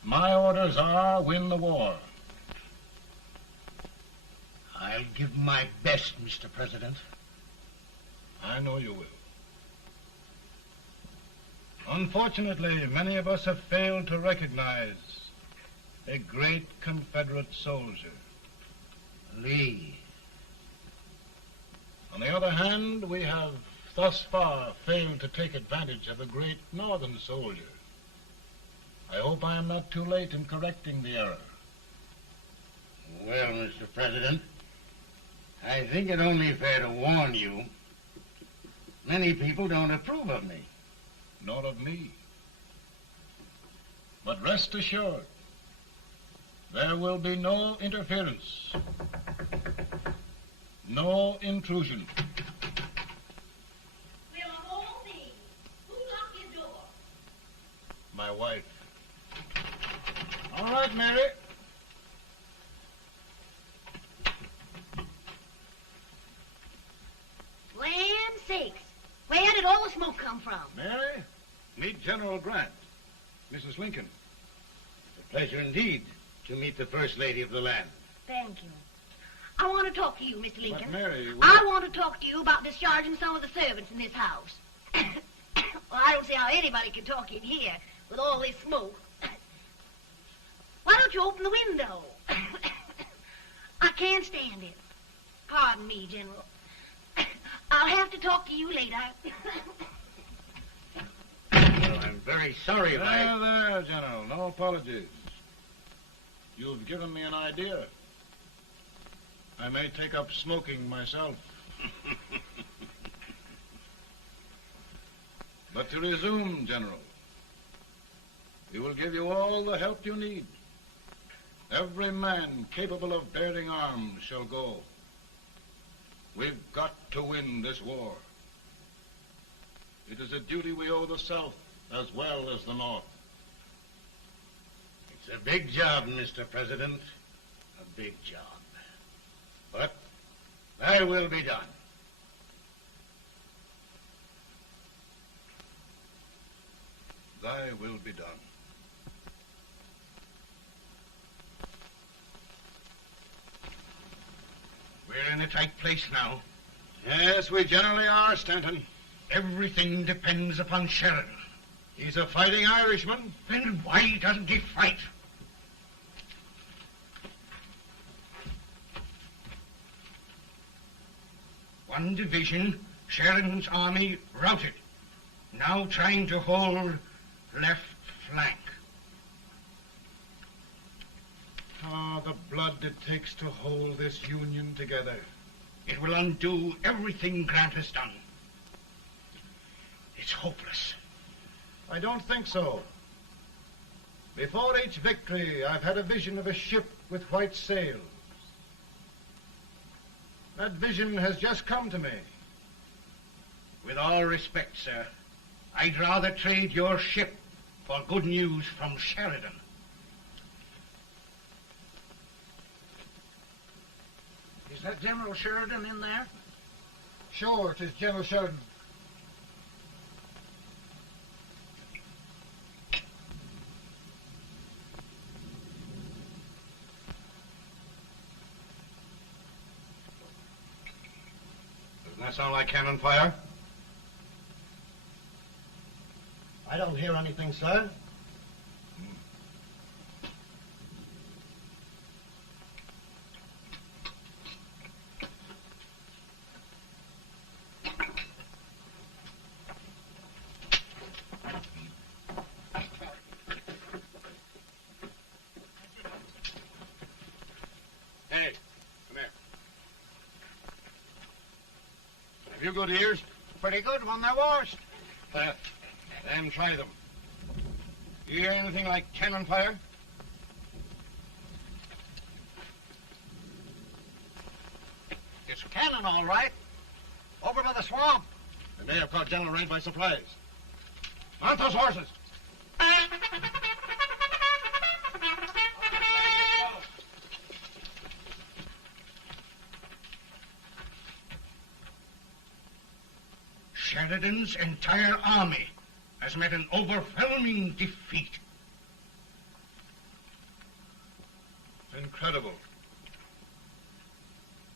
my orders are win the war. I'll give my best, Mr. President. I know you will. Unfortunately, many of us have failed to recognize a great Confederate soldier, Lee. On the other hand, we have thus far failed to take advantage of a great Northern soldier. I hope I am not too late in correcting the error. Well, Mr. President, I think it only fair to warn you. Many people don't approve of me. Nor of me. But rest assured, there will be no interference, no intrusion. Well, of all things, who locked your door? My wife. All right, Mary. Land sakes. Where did all the smoke come from? Mary, meet General Grant, Mrs. Lincoln. It's a pleasure indeed to meet the First Lady of the land. Thank you. I want to talk to you, Mr. Lincoln. But Mary, I want to talk to you about discharging some of the servants in this house. Well, I don't see how anybody can talk in here with all this smoke. Why don't you open the window? I can't stand it. Pardon me, General. I'll have to talk to you later. Well, I'm very sorry if There, General. No apologies. You've given me an idea. I may take up smoking myself. But to resume, General, we will give you all the help you need. Every man capable of bearing arms shall go. We've got to win this war. It is a duty we owe the South as well as the North. It's a big job, Mr. President. A big job. But thy will be done. Thy will be done. We're in a tight place now. Yes, we generally are, Stanton. Everything depends upon Sheridan. He's a fighting Irishman. Then why doesn't he fight? One division, Sheridan's army, routed. Now trying to hold left flank. Ah, the blood it takes to hold this Union together. It will undo everything Grant has done. It's hopeless. I don't think so. Before each victory, I've had a vision of a ship with white sails. That vision has just come to me. With all respect, sir, I'd rather trade your ship for good news from Sheridan. Is that General Sheridan in there? Sure, it is General Sheridan. Doesn't that sound like cannon fire? I don't hear anything, sir. Hey, come here. Have you good ears? Pretty good when they're washed. Then try them. You hear anything like cannon fire? It's cannon, all right. Over by the swamp. They may have caught General Rank by surprise. Mount those horses! Sheridan's entire army has met an overwhelming defeat. Incredible.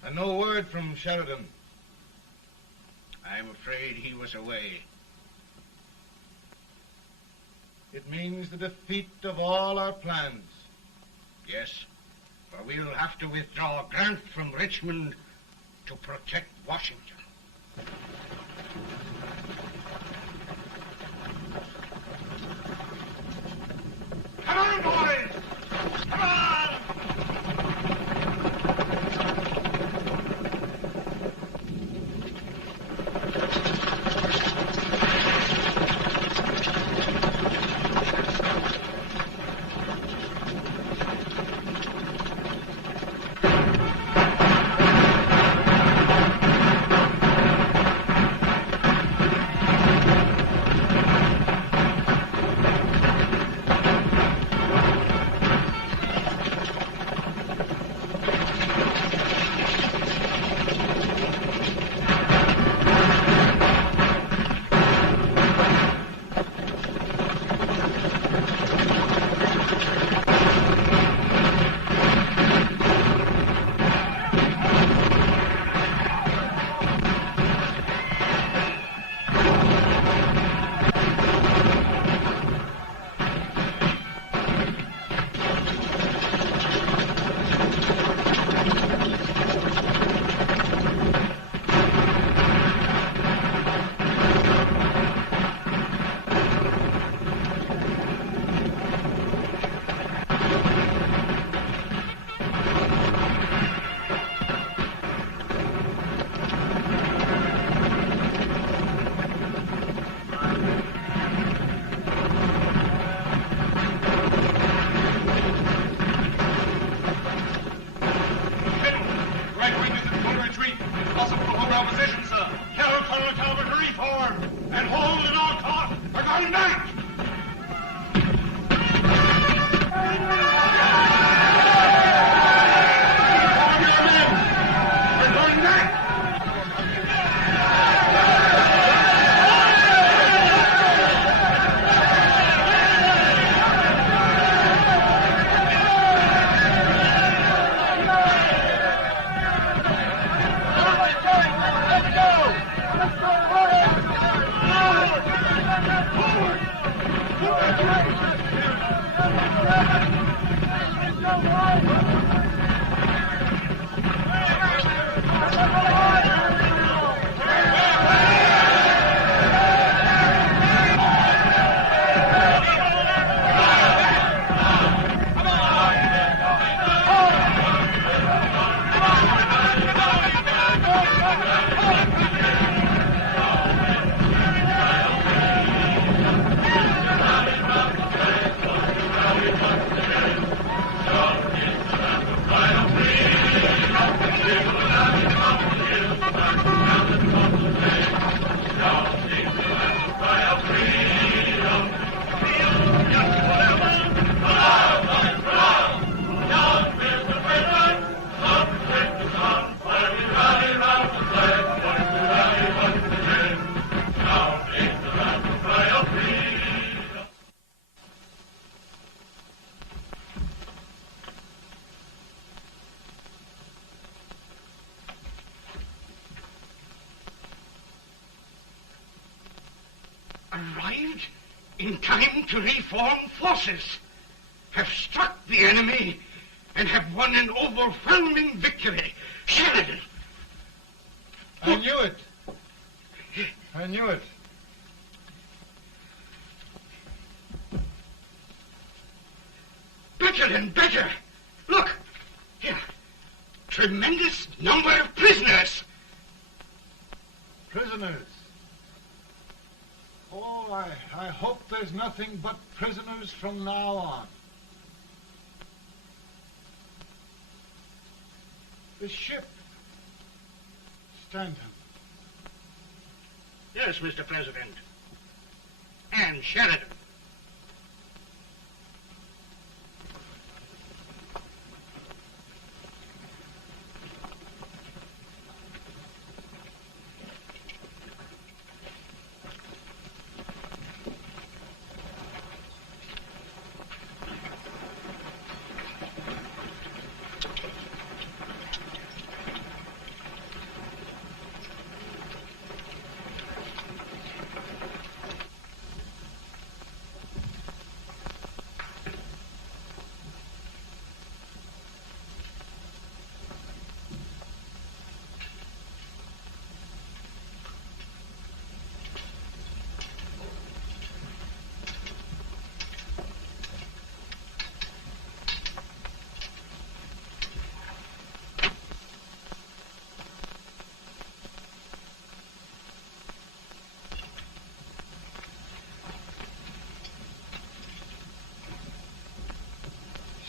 And no word from Sheridan. I'm afraid he was away. It means the defeat of all our plans. Yes, for we'll have to withdraw Grant from Richmond to protect Washington. Come on, boys! Come on! Arrived in time to reform forces, have struck the enemy, and have won an overwhelming victory. Sheridan! I knew it. I knew it. Better and better. Look, here. Tremendous number of prisoners. Prisoners? Oh, I hope there's nothing but prisoners from now on. The ship. Stanton. Yes, Mr. President. And Sheridan.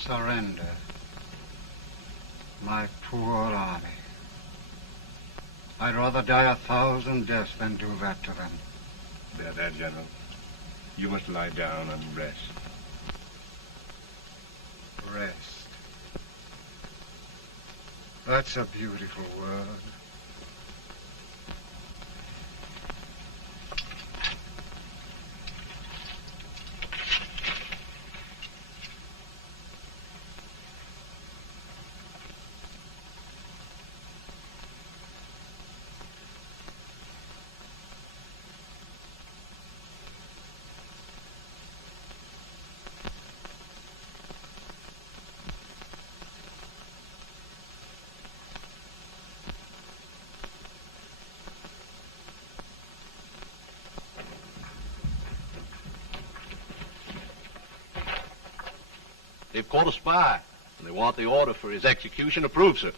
Surrender. My poor army. I'd rather die 1,000 deaths than do that to them. There, General. You must lie down and rest. Rest. That's a beautiful word. They've caught a spy, and they want the order for his execution approved, sir.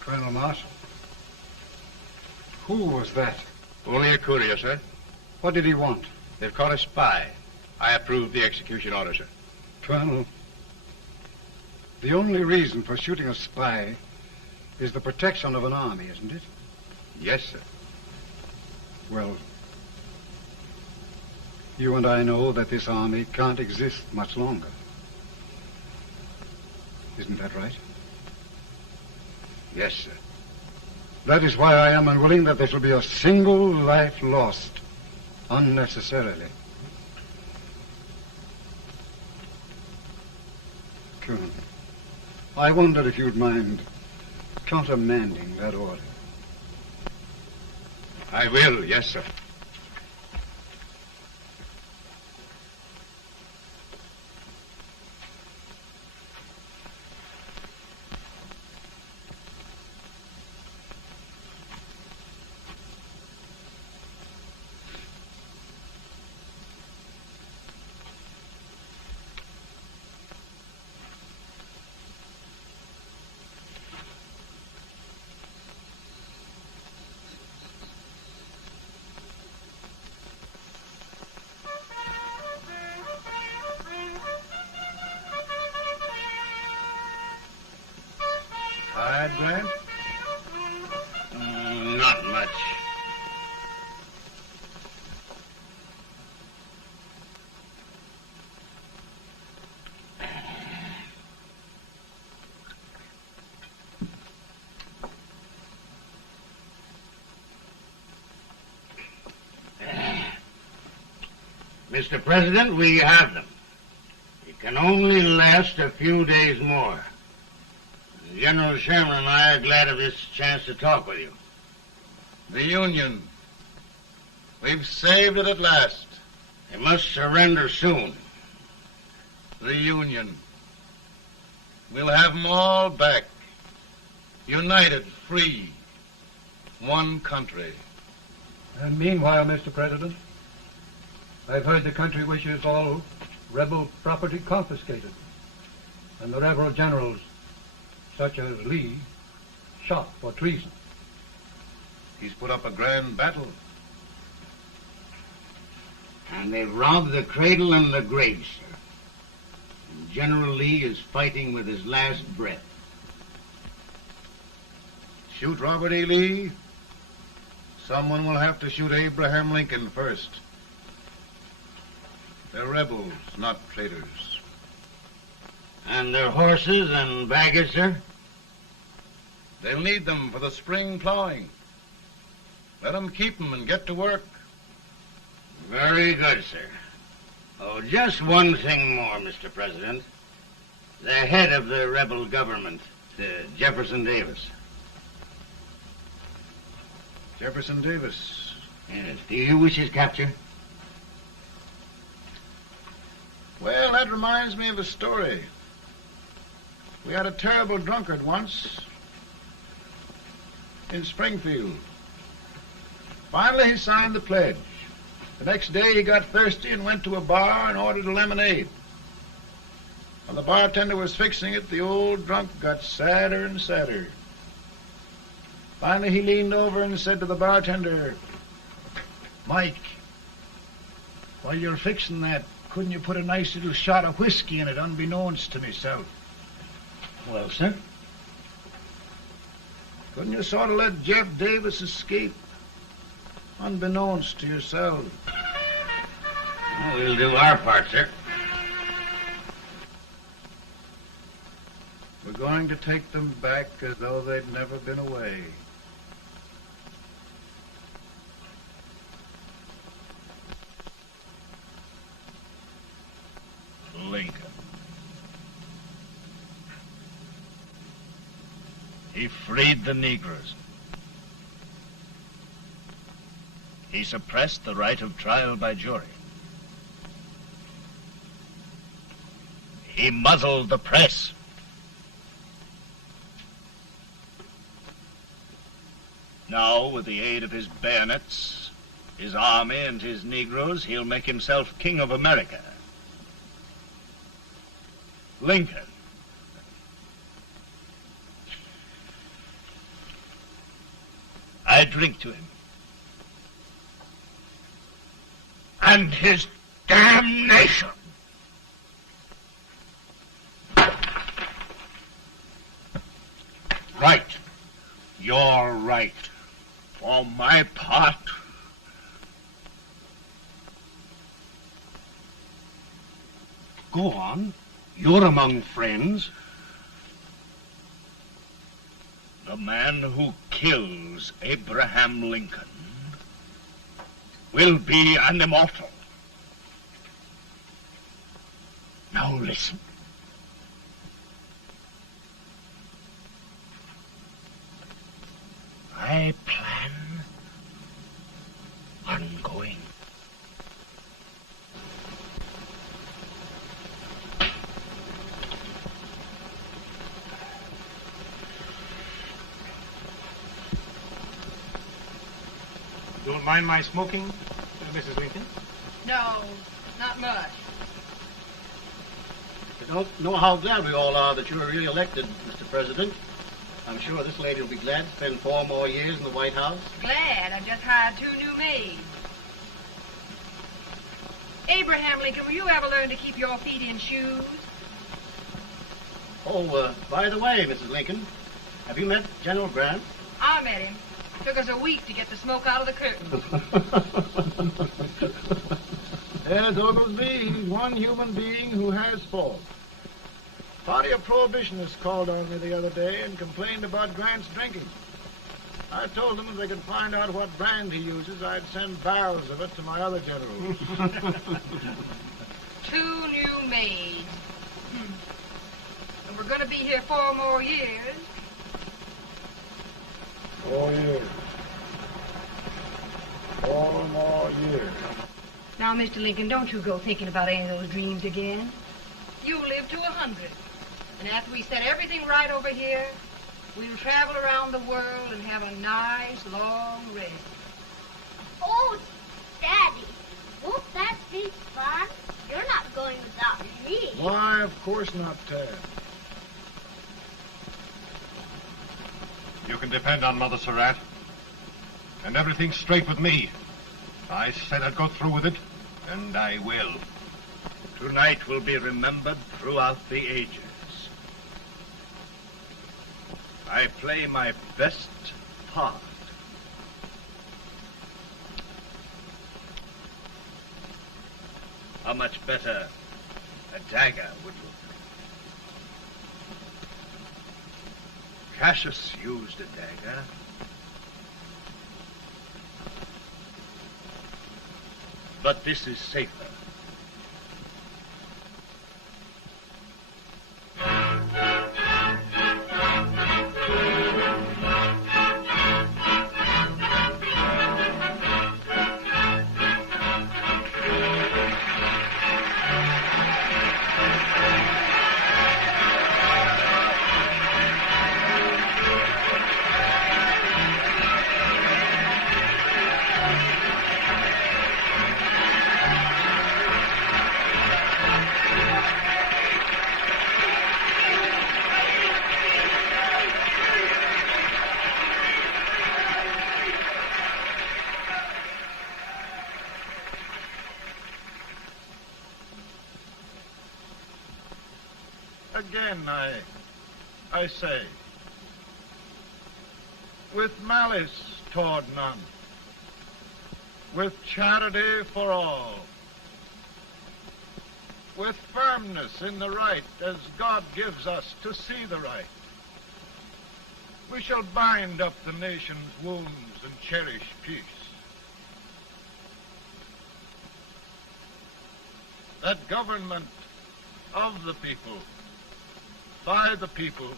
Colonel Marshall. Who was that? Only a courier, sir. What did he want? They've caught a spy. I approve the execution order, sir. Colonel, the only reason for shooting a spy is the protection of an army, isn't it? Yes, sir. Well, you and I know that this army can't exist much longer. Isn't that right? Yes, sir. That is why I am unwilling that there shall be a single life lost unnecessarily. Colonel, I wonder if you'd mind countermanding that order. I will, yes, sir. Grant? Not much. Mr. President, we have them. It can only last a few days more. General Sherman and I are glad of this chance to talk with you. The Union. We've saved it at last. They must surrender soon. The Union. We'll have them all back. United, free. One country. And meanwhile, Mr. President, I've heard the country wishes all rebel property confiscated, and the rebel generals, such as Lee, shot for treason. He's put up a grand battle. And they've robbed the cradle and the grave, sir. And General Lee is fighting with his last breath. Shoot Robert E. Lee? Someone will have to shoot Abraham Lincoln first. They're rebels, not traitors. And their horses and baggage, sir? They'll need them for the spring plowing. Let them keep them and get to work. Very good, sir. Oh, just one thing more, Mr. President. The head of the rebel government, Jefferson Davis. Jefferson Davis? Yes. Do you wish his capture? Well, that reminds me of a story. We had a terrible drunkard once in Springfield. Finally, he signed the pledge. The next day, he got thirsty and went to a bar and ordered a lemonade. While the bartender was fixing it, the old drunk got sadder and sadder. Finally, he leaned over and said to the bartender, "Mike, while you're fixing that, couldn't you put a nice little shot of whiskey in it, unbeknownst to myself?" Well, sir? Couldn't you sort of let Jeff Davis escape, unbeknownst to yourself? Well, we'll do our part, sir. We're going to take them back as though they'd never been away. Lincoln. He freed the Negroes. He suppressed the right of trial by jury. He muzzled the press. Now, with the aid of his bayonets, his army, and his Negroes, he'll make himself king of America. Lincoln. I drink to him. And his damnation. Right. You're right. For my part, go on. You're among friends. The man who kills Abraham Lincoln will be an immortal. Now listen. I plan on going. Don't mind my smoking, Mrs. Lincoln? No, not much. I don't know how glad we all are that you're really elected, Mr. President. I'm sure this lady will be glad to spend 4 more years in the White House. Glad. I've just hired 2 new maids. Abraham Lincoln, will you ever learn to keep your feet in shoes? Oh, by the way, Mrs. Lincoln, have you met General Grant? I met him. Took us a week to get the smoke out of the curtains. There's Oglesby. He's one human being who has faults. A party of prohibitionists called on me the other day and complained about Grant's drinking. I told them if they could find out what brand he uses, I'd send barrels of it to my other generals. 2 new maids. And we're going to be here 4 more years. 4 years. 4 more years. Now, Mr. Lincoln, don't you go thinking about any of those dreams again. You live to 100. And after we set everything right over here, we'll travel around the world and have a nice, long rest. Oh, Daddy, won't that be fun? You're not going without me. Why, of course not, Tad. You can depend on Mother Surratt. And everything's straight with me. I said I'd go through with it, and I will. Tonight will be remembered throughout the ages. I play my best part. How much better a dagger would look. Cassius used a dagger. But this is safer. Again, I say, with malice toward none, with charity for all, with firmness in the right as God gives us to see the right, we shall bind up the nation's wounds and cherish peace. That government of the people, by the people,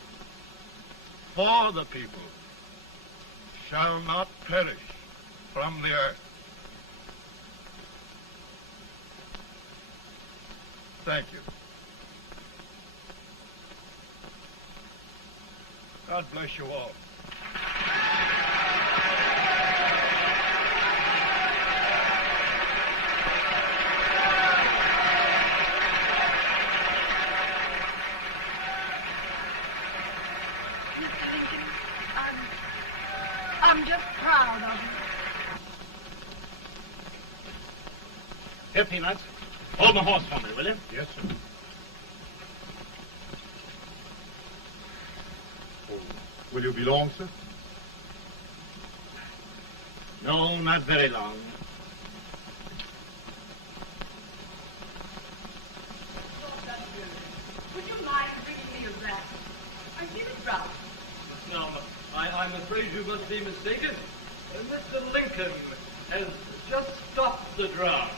for the people, shall not perish from the earth. Thank you. God bless you all. I'm just proud of you. Here, Peanuts. Hold my horse for me, will you? Yes, sir. Oh, will you be long, sir? No, not very long. Would you mind bringing me a wrap? I feel it drought. No, I'm afraid you must be mistaken. Mr. Lincoln has just stopped the drought.